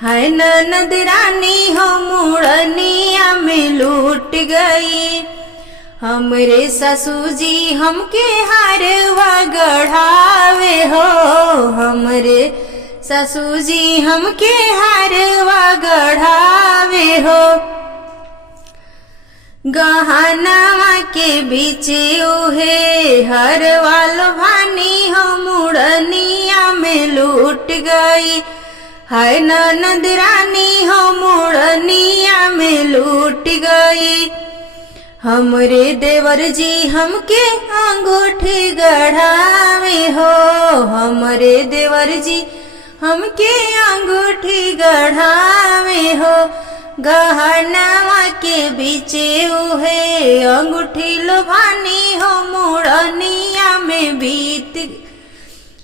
हाय ननद रानी हो, मूड़निया में लूट गई। हमरे ससुर जी हमके हारवा गढ़ावे हो, हमरे ससुर जी हमके हारवा गढ़ावे हो। गहनवा के बीचे ओहे हरवा लुभानी हो, मूड़निया में लूट गई। हाय ननद रानी हो, मूड़निया में लूट गई। हमरे देवर जी हमके अंगूठी गढ़ावे हो, हमरे देवर जी हमके अंगूठी गढ़ावे हो। गहनवा के बीचे उहे अंगूठी लुभानी हो, मूड़निया में बीत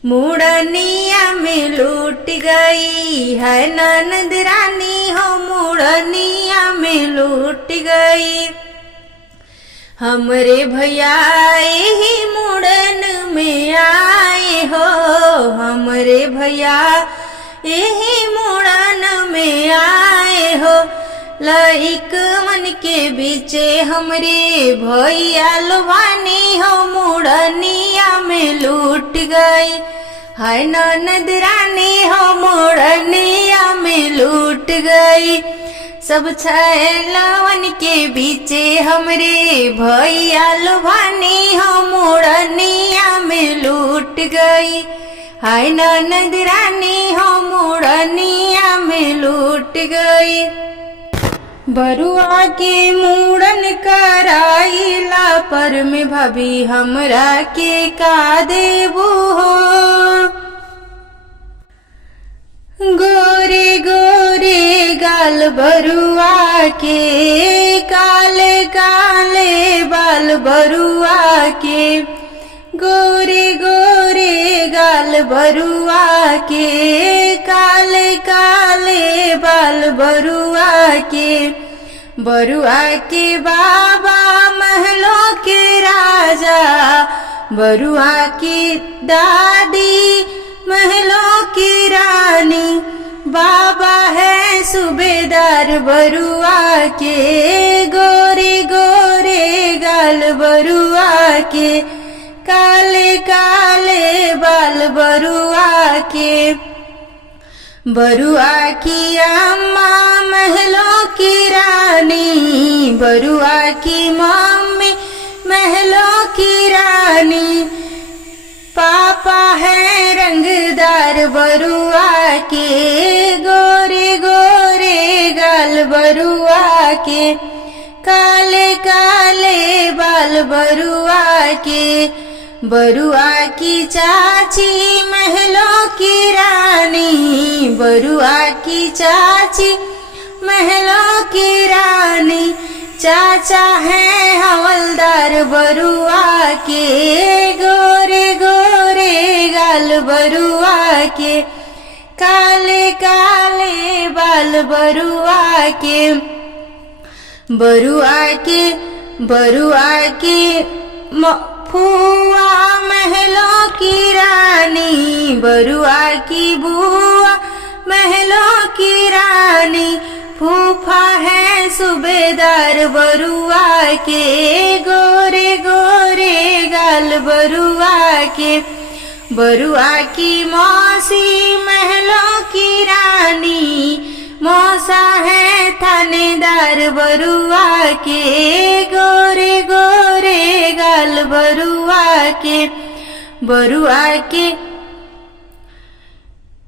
मूड़निया में लूट गई। है ननद रानी हो, मूड़निया में लूट गई। हमरे भैया ही मूड़न में आए हो, हमरे भैया यही मूड़न में आए हो। लइक मन के बीचे हमरे भैया लुभानी हो, मूड़निया में लूट गई। हाय ननद रानी हो, मूड़निया में लूट गई। सब छैलवन के बीचे हमरे भैया लुभानी हो, मूड़निया में लूट गई। हाय ननद रानी हो, मूड़निया में लूट गई। बरुआ के मूड़न कराइला पर में भाभी हमरा के का देबू हो। गोरे गोरे गाल बरुआ के, काले काले बाल बरुआ के। गोरे गोरे गाल बरुआ के, काले काले बाल बरुआ के। बरुआ के बाबा महलों के राजा, बरुआ की दादी महलों की रानी। बाबा है सूबेदार दार बरुआ के, गोरे गोरे गाल बरुआ के, काले काले बाल बरुआ के। बरुआ की अम्मा महलों की रानी, बरुआ की मम्मी महलों की रानी, पापा है रंगदार बरुआ के, गोरे गोरे गाल बरुआ के, काले काले बाल बरुआ के। बरुआ की चाची महलों की रानी, बरुआ की चाची महलों की रानी, चाचा है हवलदार बरुआ के, गोरे गोरे गाल बरुआ के, काले काले बाल बरुआ के। बरुआ की फुआ महलों की रानी, बरुआ की बुआ महलों की रानी, फूफा है सूबेदार बरुआ के, गोरे गोरे गाल बरुआ के। बरुआ की मौसी महलों की रानी, मौसा है थानेदार बरुआ के, गोरे गोरे गाल बरुआ के। बरुआ के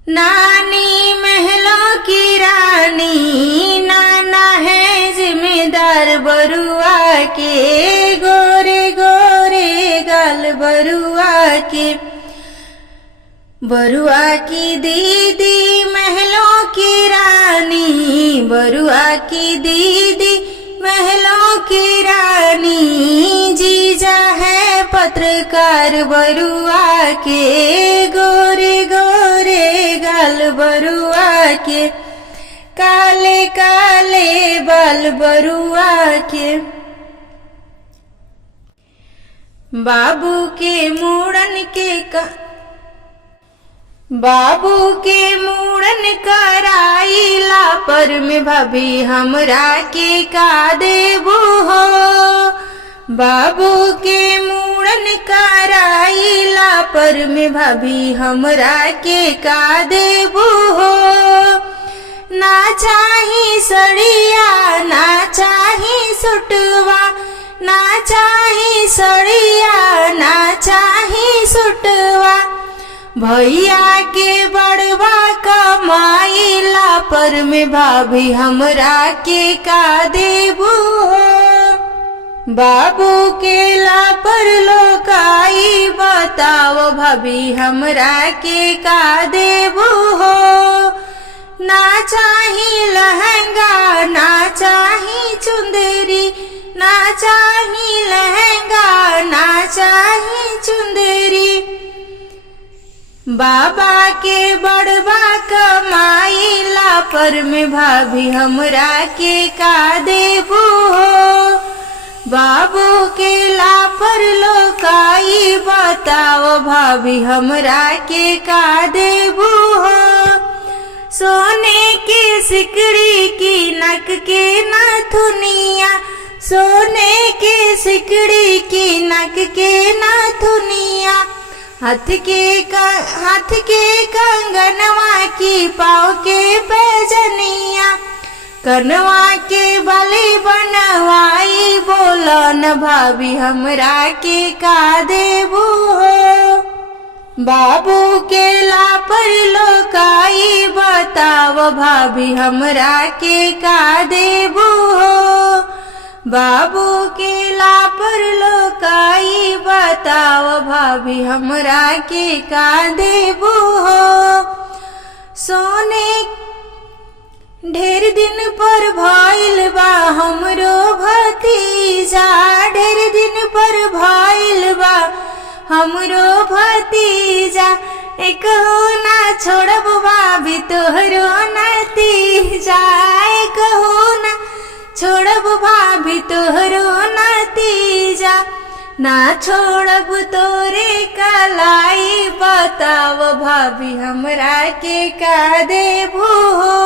नानी महलों की रानी, नाना है जिम्मेदार बरुआ के, गोरे गोरे गाल बरुआ के। बरुआ की दीदी महलों की रानी, बरुआ की दीदी महलों की रानी, जीजा है पत्रकार बरुआ के, गोरे गोरे गाल बरुआ के, काले काले बाल बरुआ के। बाबू के मुड़न कराईला पर में भाभी हमरा के का देबू हो। बाबू के मुड़न कराईला पर में भाभी हमरा के का देबू हो। ना चाही सड़िया ना चाही सुटवा, ना चाही सड़िया ना चाही सुटवा, भैया के बड़वा कमाईला पर में भाभी हमरा के का देबू हो। बाबू के ला पर लोकाई बताओ भाभी हमरा के का देबू हो। ना चाही लहंगा ना चाही चुंदरी, ना चाही लहंगा ना चाही चुंदरी, बाबा के बड़बा कमाईला पर में भाभी हमरा के का देबू हो। बाबू के ला पर लोकाई बताओ भाभी हमरा के का देबू हो। सोने की सिकड़ी की नक के नाथुनिया, सोने की सिकड़ी की नक के नाथुनिया, हाथ के कंगनवा की पाँव के पैजनिया, कनवा के बाली बनवाई बोलो न भाभी हमरा के का देबू हो। बाबू के ला पर लोकाई बताओ भाभी हमरा के का देबू हो। बाबू के ला पर लोकाई बताओ भाभी हमरा के का देबू हो। सोने ढेर दिन पर भइल बा हमरो भतीजा, ढेर दिन पर भइल बा हमरो भतीजा, एक हो ना छोड़ब भाभी तोहरो नतीजा, एक हो ना छोड़ब भाभी तोहरो नतीजा, ना छोड़ब तोरे कलाई बताओ भाभी हमरा के का देबू हो।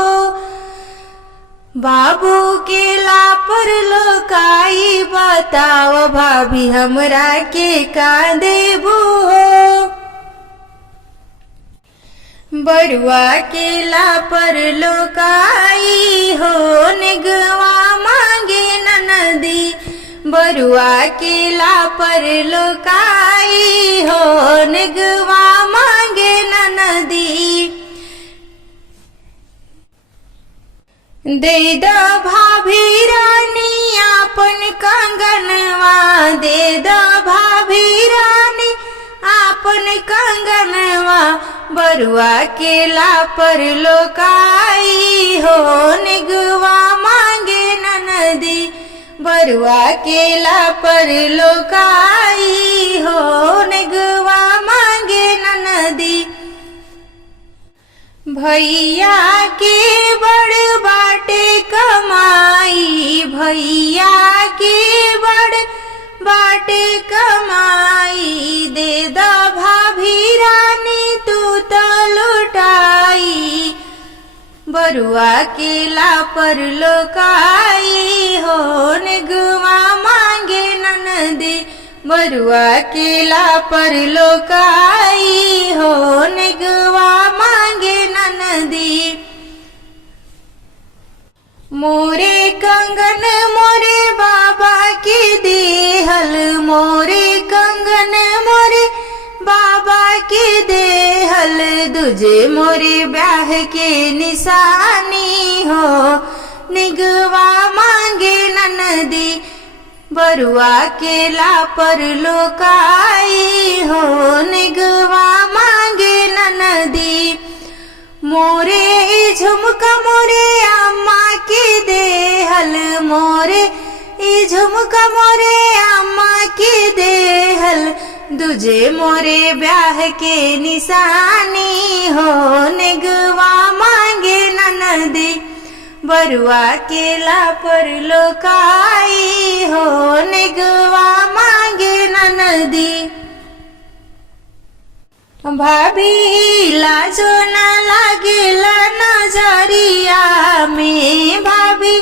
बाबू के लापर लोकाई बताओ भाभी हमरा के का देबू हो। बरुआ के लापर लोकाई हो निगवा मांगे ननदी। बरुआ के लापर लोकाई हो निगवा मांगे ननदी। दे द भाभी रानी आपन कंगनवा। दे द भाभी रानी आपन कंगनवा। बरुआ के लापर लोकाई हो निगवा मांगे ननदी। बरुआ के लापर लोकाई हो निगवा मांगे ननदी। भैया के बड़ बाटे कमाई। भैया के बड़ बाटे कमाई। दे द भाभी रानी तू तो लुटाई। बरुआ के लापर लोकाई हो निगवा मांगे ननदी। बरुआ के लापर लोकाई हो निगवा मांगे ननदी। मोरे कंगन मोरे बाबा के देहल। मोरे कंगन मोरे बाबा के देहल। दूजे मोरे ब्याह के निशानी हो निगवा मांगे ननदी। बरुआ के लापर लोकाई हो निगवा मांगे ननदी। मोरे झुमका मोरे अम्मा के देहल। मोरे झुमका मोरे अम्मा के देहल। दूजे मोरे ब्याह के निशानी हो निगवा मांगे ननदी। बरुआ के लापर लोकाई हो निगवा मांगे ननदी। भाभी लाजो न लागेला नजरिया में। भाभी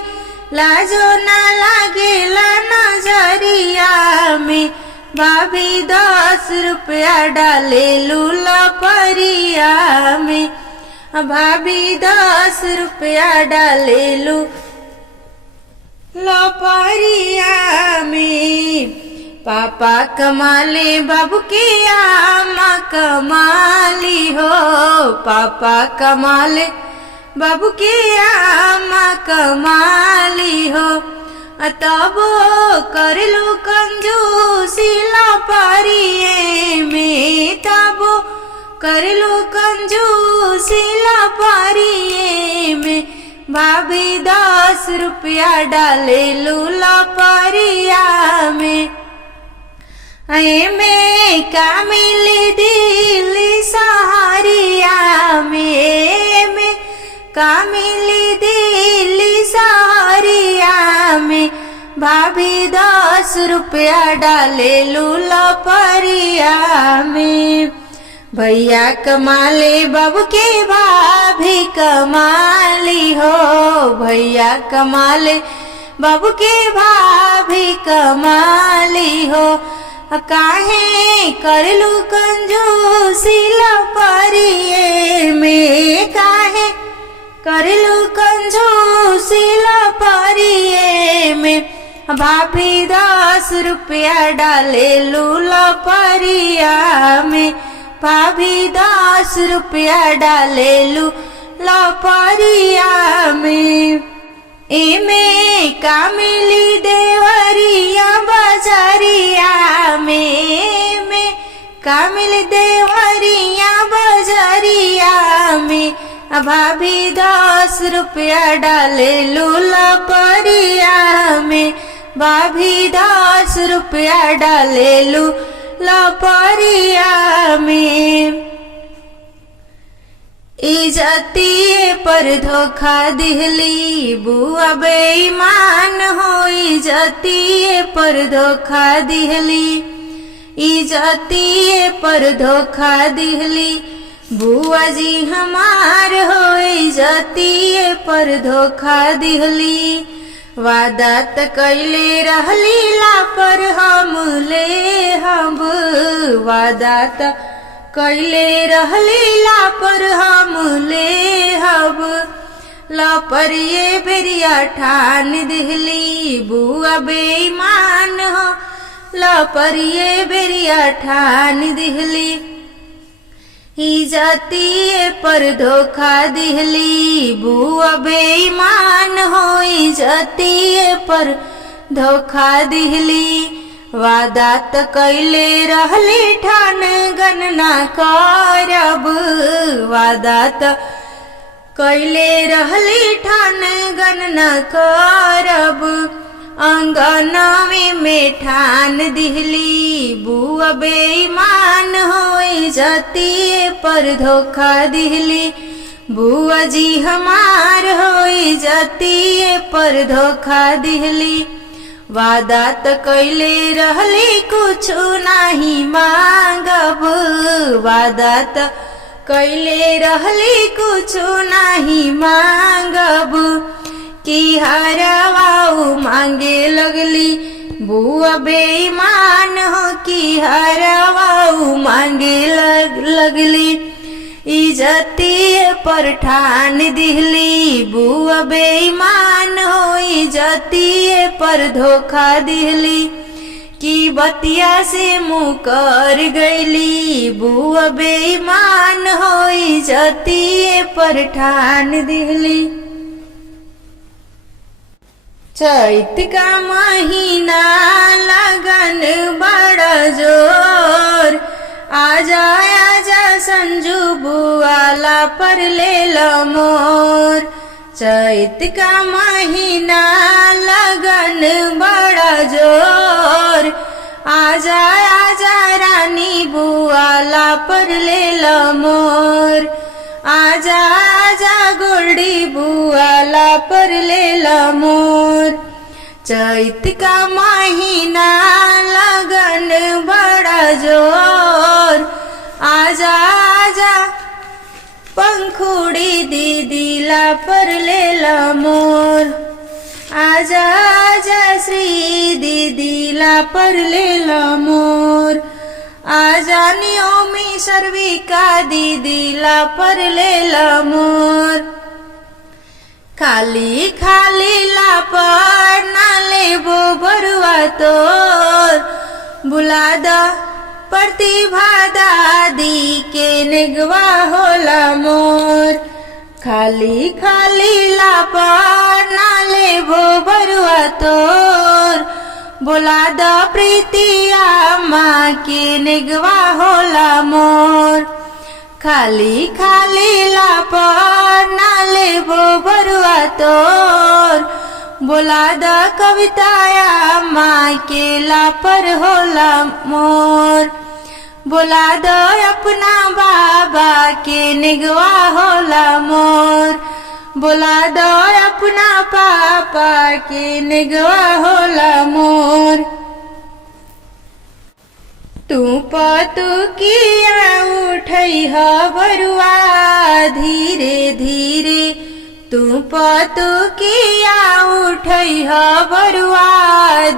लाजो न लागेला नजरिया में। भाभी 10 रुपया डाले लूला परिया में। भाभी 10 रुपया डाले लू लपरिया में। पापा कमाले बाबू के अम्मा कमाली हो। पापा कमाले बाबू के अम्मा कमाली हो। तबो कर लो कंजूसी लपरिए में। तबो कर लो कंजूसी लपरिए में। भाभी 10 रुपया डाले लूला परिया में। में का मिली दिल्ली सहारिया में। का मिली दिल्ली सहारिया में। भाभी 10 रुपया डाले लूला परिया में। भैया कमाले बाबू के भाभी कमाली हो। भैया कमाले बाबू के भाभी कमाली हो। काहे करलू कंजूसी लपरिए में। काहे करलू कंजूसी लपरिए में। भाभी 10 रुपया डाले लूला परिया में। भाभी 10 रुपया डाले लूला परिया में। एमे का मिली देवरिया बाजारिया में। का मिली देवरिया बाजारिया में। भाभी 10 रुपया डाले लूला परिया में। भाभी 10 रुपया डाले लूला परिया में। इज्जतिए पर धोखा दिहली बुआ बेईमान हो। इज्जतिए पर धोखा दिहली। इज्जतिए पर धोखा दिहली बुआ जी हमार होई जतिये पर धोखा दिहली। वादा त कैले रहली लापर हम ले हब, वादा त कैले रहली लापर हम ले हब। लापर ये बेरिया ठान दिहली बुआ बेईमान हो, लापर ये बेरिया ठान दिहली। इजतिये पर धोखा दिहली बुआ बेईमान हो, इजतिये पर धोखा दिहली। वादा त कैले रहली ठान गणना करब, वादा त कैले रहली ठान गणना करब। अंगनवे में ठान दिहली बुआ बेईमान हो, इजतिये पर धोखा दिहली। बुआ जी हमार हो, इजतिये पर धोखा दिहली। वादा त कैले रहली कुछु नाही मांगब, वादा त कैले रहली कुछु नाही मांगब। कि हरवाऊ मांगे लगली बुआ बेईमान हो, कि हरवाऊ मांगे लगली। इजतिये पर ठान दिहली बुआ बेईमान हो, इजतिये पर धोखा दिहली। कि बतिया से मुँह कर गईली बुआ बेईमान हो, इजतिये पर ठान दिहली। चैत का महीना लगन बड़ा जोर, आजा आजा संजू बुआला पर ले लो मोर। चैत का महीना लगन बड़ा जोर, आजा आजा रानी बुआला पर ले लो मोर। आजा आजा गोल्डी बुआला पर ले लो मोर। चैत का महीना लगन बड़ा जोर, आजा आजा पंखुड़ी दीदीला पर ले लो मोर। आजा आजा श्री दीदीला पर ले लो मोर। आजा नियोमी सर्विका दीदीला पर ले लो मोर। खाली खाली लापर ना लेबो बरुआ तोर, बुला द प्रतिभा दादी के नेगवा होला मोर। खाली खाली लापर ना लेबो बरुआ तोर, बुला द प्रीतिया माँ के नेगवा होला मोर। खाली खाली लापर ना लेबो बरुआ तोर, बुला द कविताया माँ के लापर होला मोर। बुला द अपना बाबा के नेगवा होला मोर। बुला द अपना पापा के नेगवा होला मोर। तू पतु किया उठई ह बरुआ धीरे धीरे, तू पतु किया उठई ह बरुआ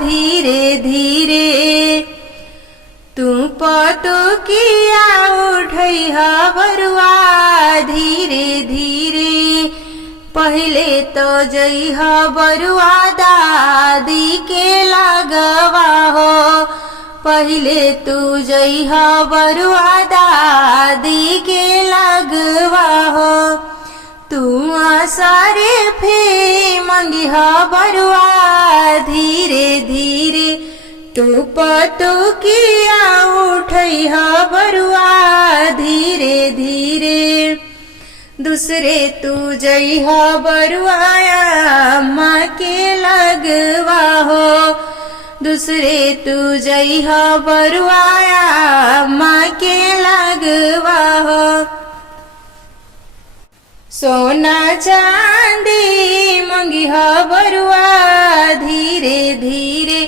धीरे धीरे। तू पतु किया उठई ह बरुआ धीरे धीरे। पहले तो जई ह बरुआ दादी के लागवा हो, पहले तू जई ह बरुआ दादी के लागवा हो। तू सारे फे मंगी ह बरुआ धीरे धीरे। तू पतु किया उठई ह बरुआ धीरे धीरे। दूसरे तू जई ह बरुआया माँ के लगवा हो, दूसरे तू जई ह बरुआया माँ के लगवा हो। सोना चांदी मंगी ह बरुआ धीरे धीरे।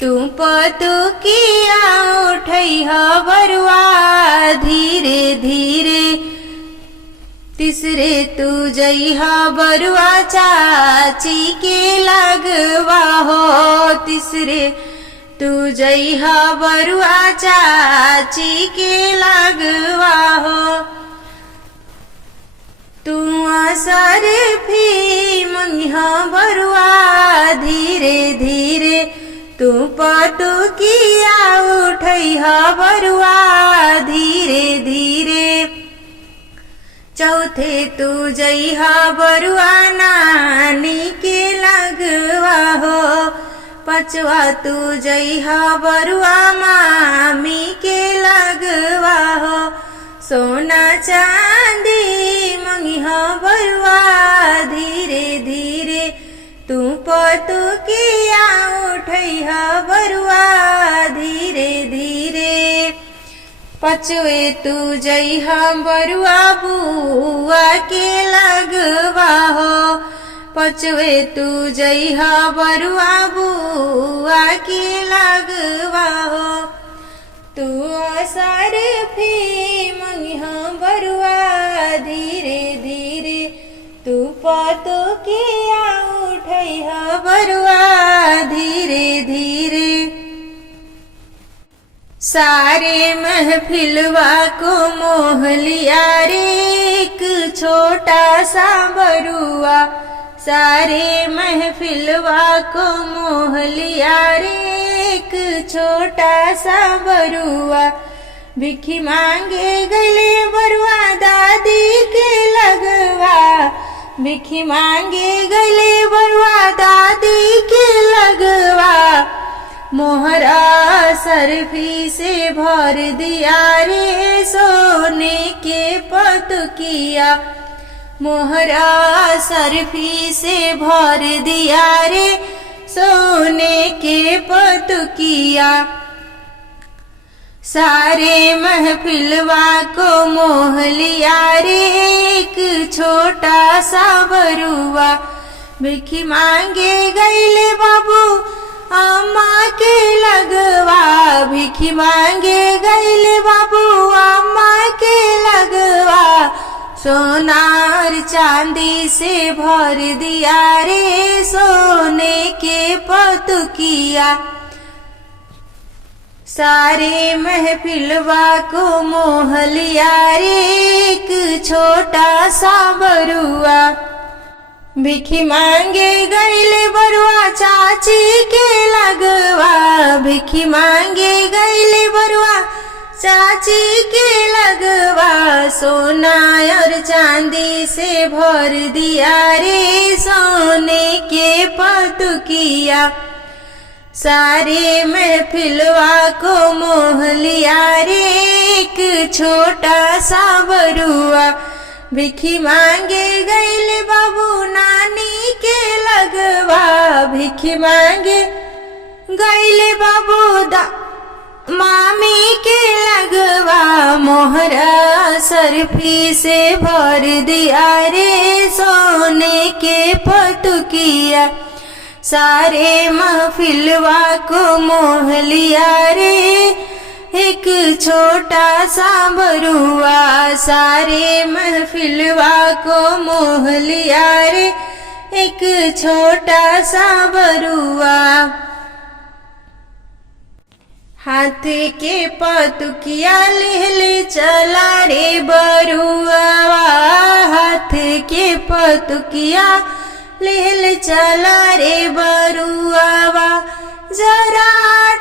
तू पतु किया उठई ह बरुआ धीरे धीरे। तीसरे तू जइहा बरुआ चाची के लगवा हो। तीसरे तू जइहा बरुआ चाची के लगवा हो। तू सरफी मंगिहा बरुआ धीरे धीरे। तू पटुकिया उठैहा बरुआ धीरे धीरे। चौथे तू जइहा बरुआ नानी के लगवा हो। पांचवा तू जइहा बरुआ मामी के लगवा हो। सोना चांदी मंगिहा बरुआ धीरे धीरे। तू पटुकिया उठैहा बरुआ धीरे धीरे। पांचवे तू जइहा बरुआ बुआ के लगवा हो। पांचवे तू जइहा बरुआ बुआ के लगवा हो। तू सरफी मंगिहा बरुआ धीरे धीरे। तू पटुकिया उठैहा बरुआ धीरे धीरे। सारे महफिलवा को मोह लिया रे एक छोटा सा बरुआ। सारे महफिलवा को मोह लिया रे एक छोटा सा बरुआ। भिखी मांगे गले बरुआ दादी के लगवा। भिखी मांगे गले बरुआ दादी के लगवा। मोहरा सरफी से भर दिया रे सोने के पटुकिया। मोहरा सरफी से भर दिया रे सोने के पटुकिया। सारे महफिलवा को मोह लिया रे एक छोटा सा बरुआ। भिखी मांगे गईले बाबू अम्मा के लगवा। भिखी मांगे गईले बाबू अम्मा के लगवा। सोना और चांदी से भर दिया रे सोने के पटुकिया। सारे महफिलवा को मोह लिया रे एक छोटा सा बरुआ। भिखी मांगे गईले बरुआ चाची के लगवा। भिखी मांगे गईले बरुआ चाची के लगवा। सोना और चांदी से भर दिया रे सोने के पटुकिया। सारे महफिलवा को मोह लिया रे एक छोटा सा बरुआ। भिखी मांगे गईले बाबू नानी के लगवा। भिखी मांगे गईले बाबू मामी के लगवा। मोहरा सरफी से भर दिया रे सोने के पटुकिया। सारे महफिलवा को मोह लिया रे एक छोटा सा बरुआ। सारे महफिलवा को मोह लिया रे एक छोटा सा बरुआ। हाथ के पटुकिया ले चला रे बरुआ। हाथ के पटुकिया ले चला रे बरुआ। जरा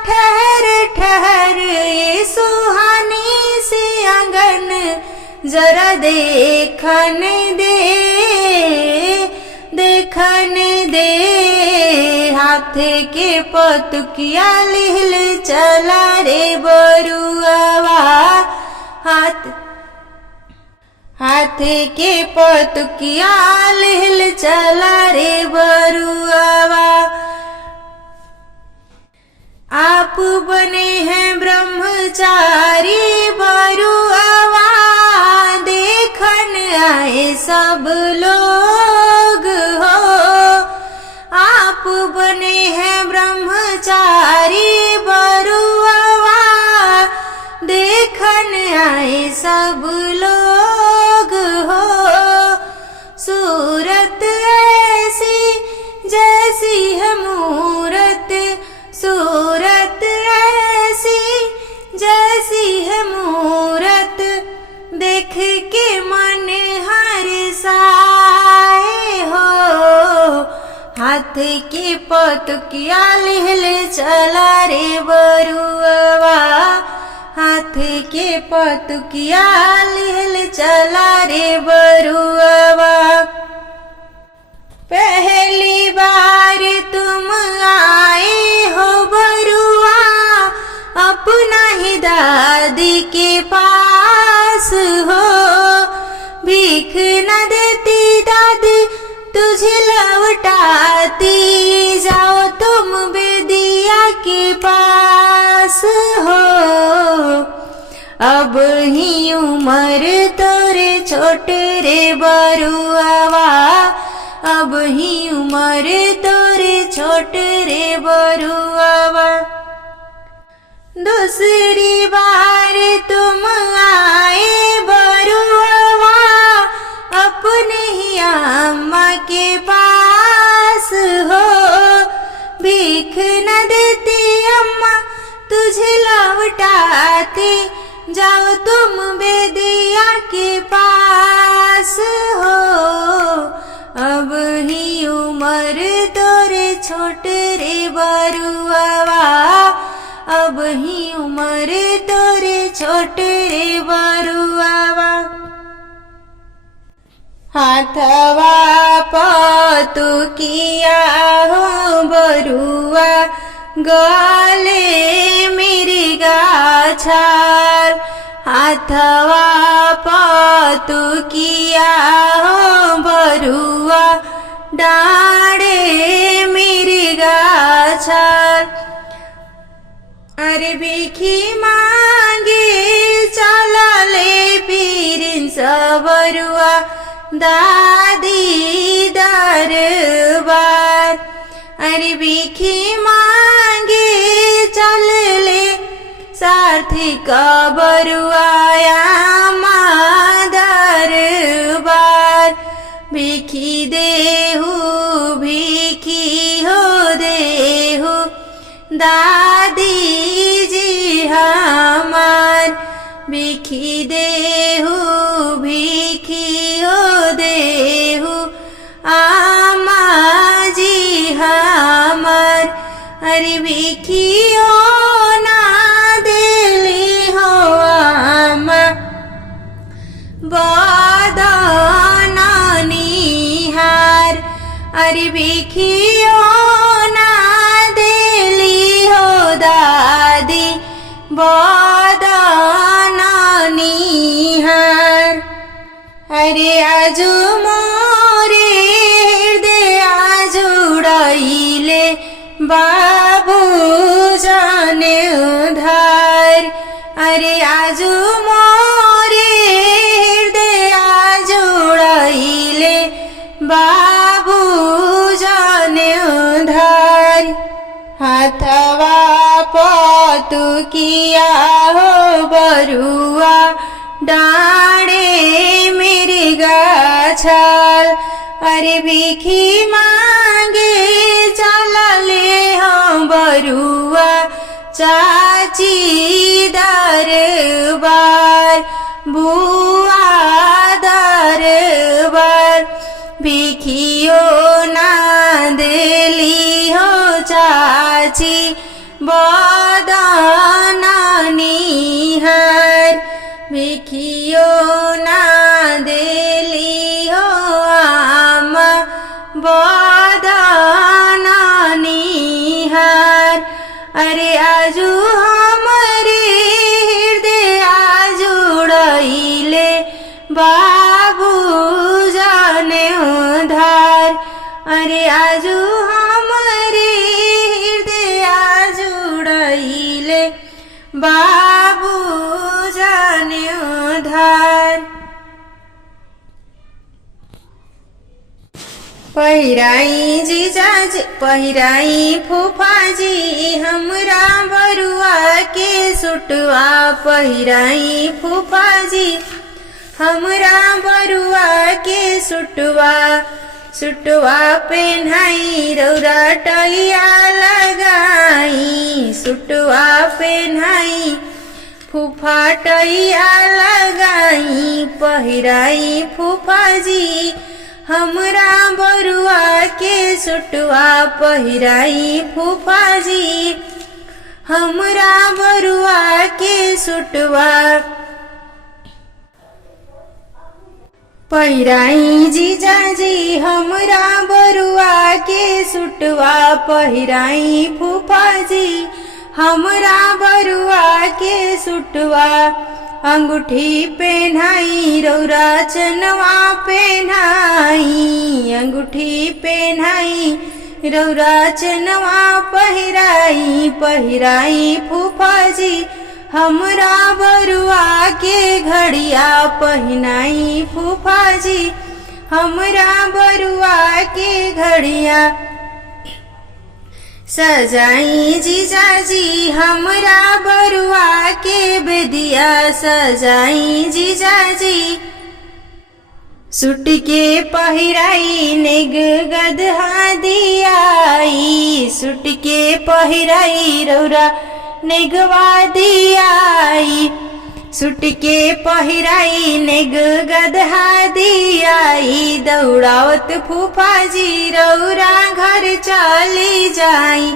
ठहर ठहर ये सुहानी सी आंगन जरा देखने दे देखने दे। हाथ के पटुकिया लिहल चला रे बरुआ। हाथ के पटुकिया लिहल चला रे बरुआ। आप बने हैं ब्रह्मचारी बरुआ। देखन आए सब लोग हो। आप बने हैं ब्रह्मचारी बरुआ। देखन आए सब लोग हो। हाथ के पतुकिया लिहले चला रे बरुआ, हाथ के पतुकिया लिहले चला रे बरुआ। पहली बार तुम आए हो बरुआ, अपना ही दादी के पास हो। भीख न देती दादी तुझे लौटाती, जाओ तुम बेदिया के पास हो। अब ही उम्र तोरे छोटे रे बरुआ, अब ही उम्र तोरे छोटे रे बरुआ। दूसरी बार तुम आए बरुआ, अपने ही अम्मा के पास हो। भीख न देती अम्मा तुझे लौटाती, जाओ तुम बेदिया के पास हो। अब ही उम्र तोरे छोटे रे बरुआ, अब ही उम्र तोरे छोटे रे बरुआ। हाथवा पतुकिया हो बरुआ, गले मिर्गा छाल। हाथवा पतुकिया हो बरुआ, डाँडे मिर्गा छाल। अरे भिखी मांगे चला ले पीरिन सबरुआ, दादी दरबार। अरे भिखी मांगे चल ले सारथी बरुआ, दरबार। भिखी देहु भिखी हो देहु दादी जी हमार। भिखी देहु भिखी हो देहु आमा जी हमार। अरे भिखियो ना देली हो आमा, बदन निहार। अरे भिखियो ना देली हो दादी, बदन निहार। अरे आजु मोरे हृदय जुड़ाइले बाबू जाने उधार। अरे आजु मोरे हृदय जुड़ाइले बाबू जाने उधार। हाथवा पतुकिया हो बरुआ, डाँडे मिर्गा छाल। अरे भिखी मांगे चला ले हाँ बरुआ, चाची दरबार, बुआ दरबार। भिखियो ना देली हो चाची, बदन निहार। भिखियो ना देली हो आमा, बदन निहार। अरे आजु हमरे हृदय जुड़ाइले बाबू जाने उधार। अरे आजु हमरे हृदय जुड़ाइले बाबू जाने उधार। पहिराई जीजाजी पहिराई फूफाजी, हमरा बरुआ के सुटवा। पहिराई फूफाजी हमरा बरुआ के सुटवा। सुटवा पेन्हाई रौरा टैया लगाई, सुटवा पेन्हाई फूफा टैया लगाई। पहिराई फूफाजी हमरा बरुआ के सुटवा पहिराई फूफाजी, हमरा बरुआ के सुटवा पहिराई जीजाजी, हमरा बरुआ के सुटवा पहिराई फूफाजी, हमरा बरुआ के सुटवा अंगूठी पहनाई रौरा चनवा पहनाई, अंगूठी पहनाई रौरा चनवा पहिराई पहिराई फूफाजी, हमरा बरुआ के घड़िया पहनाई फूफाजी, हमरा बरुआ के घड़िया सजाई जीजाजी, हमरा बरुआ के बेदिया सजाई जीजाजी, सूट के पहिराई नेग गदहा दियाई, सूट के पहिराई रौरा नेगवा दियाई, सूट के पहिराई नेग गदहा दियाई, दौड़ावत फूफाजी रौरा घर चली जाई,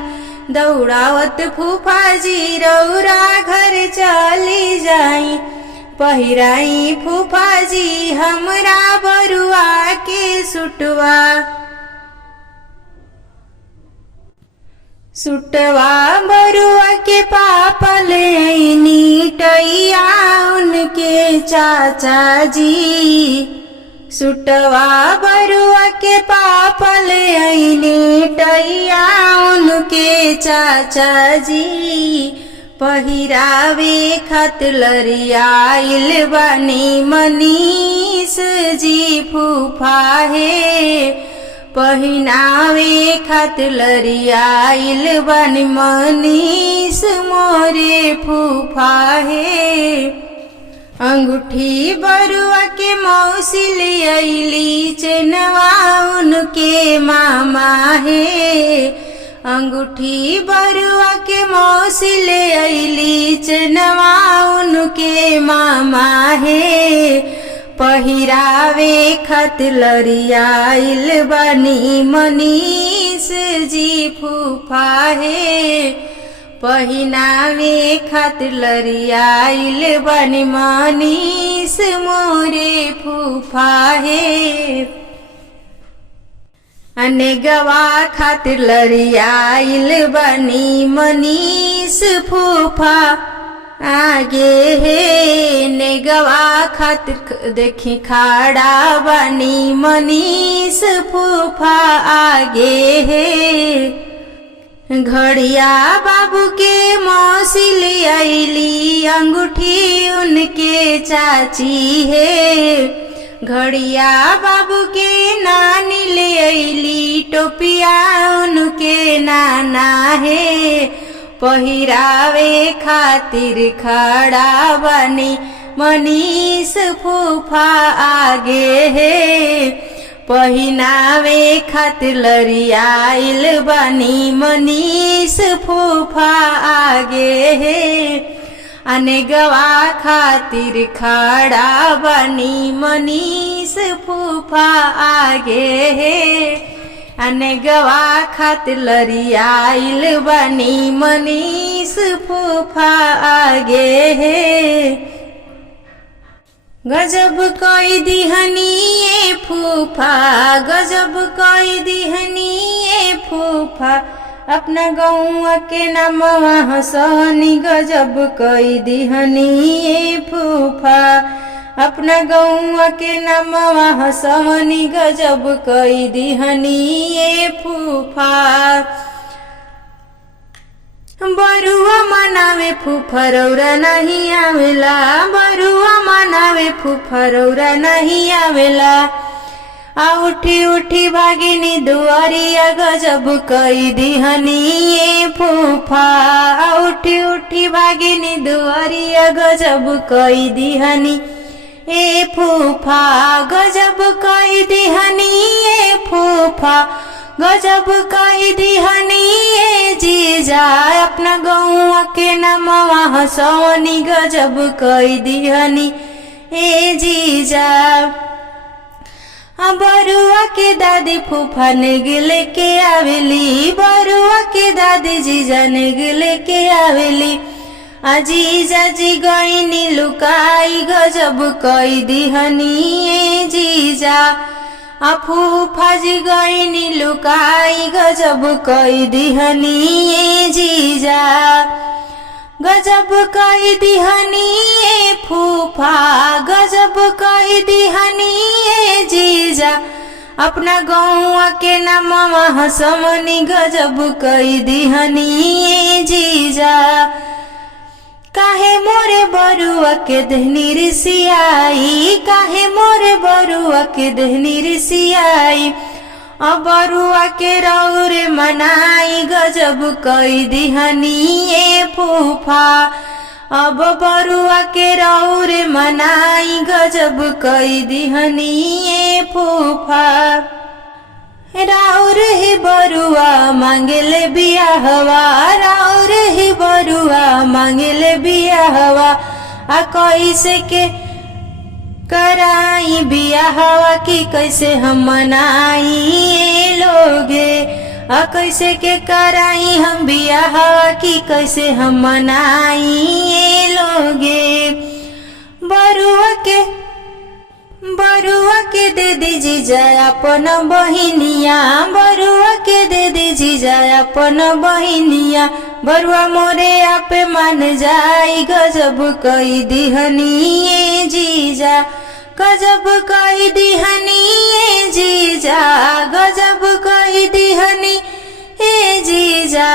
दौड़ावत फूफाजी रौरा घर चली जाई, पहिराई फूफाजी हमरा बरुआ के सुटवा, सुटवा बरुआ के पापा ले आईनी टैया उनके चाचा जी, सुटवा बरुआ के पापा ले आईनी टैया उनके चाचा जी, पहिरावे खातिर लरियाइल बानी मनीष जी फूफा हे, पहिनावे खातिर लरियाइल बानी मनीष मोरे फूफा हे, अंगूठी बरुआ के मौसी ले आइली चनवा उनके मामा हे, अंगूठी बरुआ के मौसी ले आइली चनवा उनके मामा हे, पहिरावे खातिर लरियाइल बानी मनीष जी फूफा हे, पहिनावे खातिर लरियाइल बानी मनीष मोरे फूफा हे, नेगवा खातिर लरियाइल बानी मनीष फूफा आगे हे, नेगवा खातिर देखी खाड़ा बानी मनीष फूफा आगे हे, घड़िया बाबू के मौसी ले आइली अंगूठी उनके चाची हे, घड़िया बाबू के नानी ले आइली टोपिया उनके नाना हे, पहिरावे खातिर खड़ा बानी मनीष फूफा आगे हे, पहिनावे खातिर लरियाइल बानी मनीष फूफा आगे हे, नेगवा खातिर खड़ा बानी मनीष फूफा आगे हे, नेगवा खातिर लरियाइल बानी मनीष फूफा आगे हे, गजब कोई दिहनी ए फूफा, गजब कोई दिहनी ए फूफा, अपना गौआ के नामवा हसनी गजब कोई दिहनी ए फूफा, अपना गौआ के नामवा हसनी गजब कोई दिहनी ए फूफा, बरुआ मनावे फूफा रौरा नहीं आवेला, बरुआ मनावे फूफा रौरा नहीं आवेला, उठी उठी भागिनी दुआरिया गजब कई दिहनी ए फूफा, उठी उठी भागिनी दुआरिया गजब कई दिहनी ए फूफा, गजब कई दिहनी ए फूफा, गजब कई दिहनी ए जीजा, अपना गौआ के नामवा हसनी गजब कई दिहनी ए जीजा, हाँ बरुआ के दादी फूफा नेग लेके आवेली, बरुआ के दादी जीजा नेग लेके आवेली। जीजा जी गईनी लुकाई गजब कई दिहनी जीजा, फूफा जी गईनी लुकाई गजब कई दिहनी जीजा, गजब कई दिहनी फूफा गजब कई दिहनी जीजा, अपना गौआ के नामवा हसमनी गजब कई दिहनी जीजा। काहे मोरे बरुआ के देहनी रिसियाई, काहे मोरे बरुआ के देहनी रिसियाई, बरुआ के रौरे मनाई गजब कई दिहनी फूफा, अब बरुआ के रौरे मनाई गजब कई दिहनी फूफा। राउर ही बरुआ मांगेले बियाहवा, राउर ही बरुआ मांगेले बियाहवा, कैसे के कराई बियाहवा की कैसे हम मनाई लोगे, कैसे के कराई हम बियाहवा की कैसे हम मनाई लोगे। बरुआ के दे दी जीजा अपन बहिनिया, बरुआ के दे दी जीजा अपन बहिनिया, बरुआ मोरे आपे मान जाई गजब कई दिहनी जीजा, गजब कई दिहनी जीजा, गजब कई दिहनी जीजा,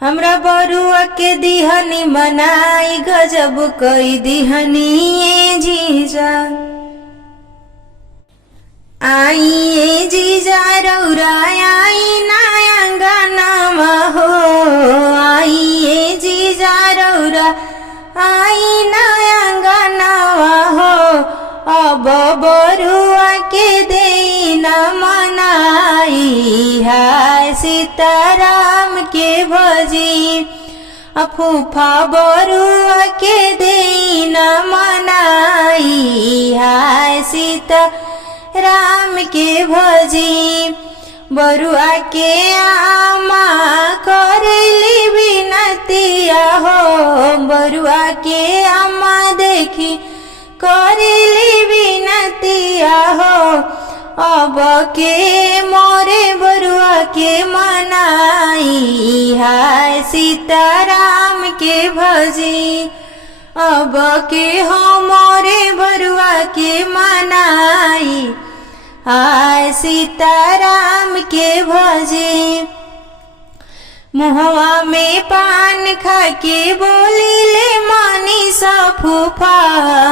हमरा बरुआ के दिहनी मनाई गजब कई दिहनी जीजा। आई जीजा रौरा आई नया गानावा हो, आई जीजा रौरा आई नया गानावा हो, अब बरुआ के देना मनाई है सीताराम के भजी, फूफा बरुआ के देना मनाई है सीताराम के भजी। बरुआ के आमा करेली बिनतिया हो, बरुआ के आमा देखी करेली बिनतिया हो, अब के मोरे बरुआ के मनाई है सीताराम के भजी, अब के मोरे बरुआ के मनाई है सीताराम के भजी। मुहवा में पान खा के बोली ले मानी सा फूफा,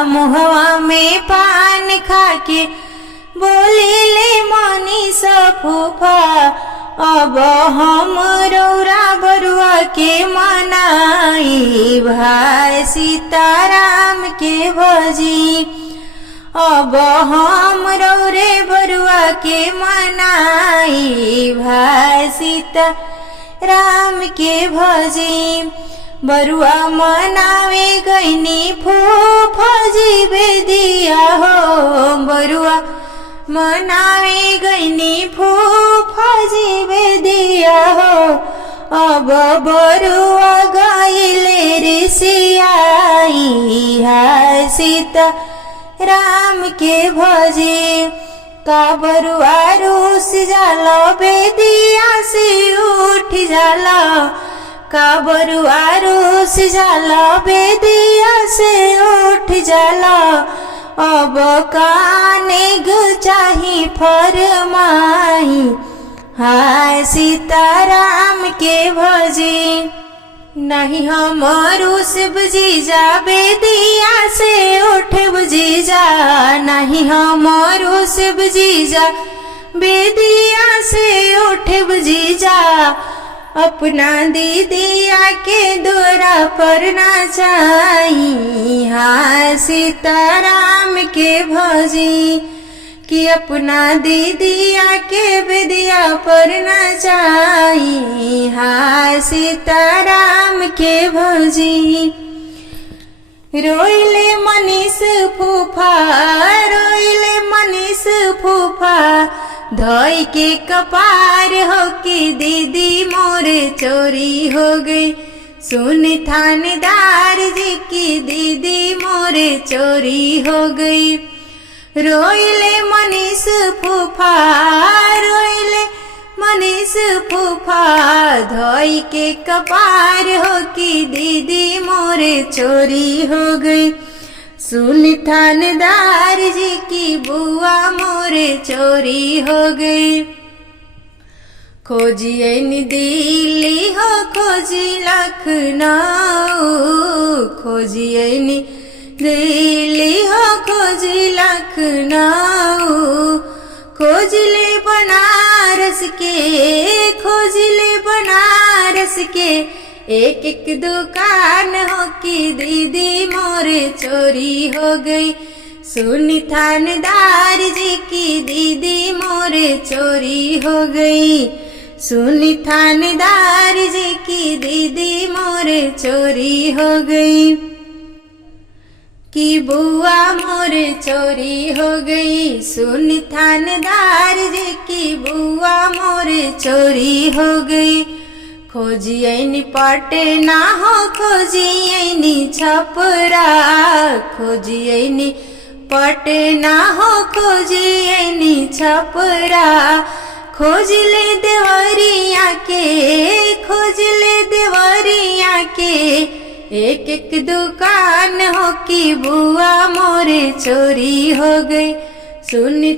मुहवा में पान खा के बोली ले मानी सा फूफा, अब हम रौरा बरुआ के मनाई भाई सीताराम के भजी, अब हम रौरे बरुआ के मनाई भाई सीताराम के भजी। बरुआ मनावे गईनी फूफा जी बेदिया हो, बरुआ मनावे गईनी फूफा जी बेदिया हो, अब बरुआ गईले रिसियाई है सीताराम के भजी। का बरुआ रूस जाला बेदिया से उठ जाला, का बरुआ रूस जाला बेदिया से उठ जाला, अब काने चाही फरमाई हाय सीताराम के भजी। नहीं हमारू शिव जीजा बेदिया से उठ जीजा, नहीं हमारू शिव जीजा बेदिया से उठ जीजा, अपना दीदिया के द्वारा पर नाचाई हाय सीताराम के भजी। कि अपना दीदिया के बेदिया पर नाचाई हाय सीताराम के भजी। रोइले मनीष फूफा, रोइले मनीष फूफा, धोई के कपार हो कि दीदी मोरे चोरी हो गई। सुन थानेदार जी की दीदी मोरे चोरी हो गई। रोइले मनीष फूफा, रोइले मनीष फूफा, धोई के कपार हो कि दीदी मोरे चोरी हो गई। सुन थानेदार जी की बुआ मोरे चोरी हो गई। खोजिए नी दिल्ली हो खोजी लखनऊ, खोजिए नी दिल्ली हो खोजी लखनऊ, खोजले बनारस के, खोजले बनारस के, एक एक दुकान हो कि दीदी मोरे चोरी हो गई। सुन थानेदार जी की दीदी मोरे चोरी हो गई। सुन थानेदार जी की दीदी मोरे चोरी हो गई। कि बुआ मोरे चोरी हो गई। सुन थानेदार जी की बुआ मोरे चोरी हो गई। खोजिए पटना हो खोजिए छपरा, खोजिए पटना हो खोजिए छपरा, खोजले देवरिया के, खोजले देवरिया के, एक एक दुकान हो कि बुआ मोरे चोरी हो गई। सुन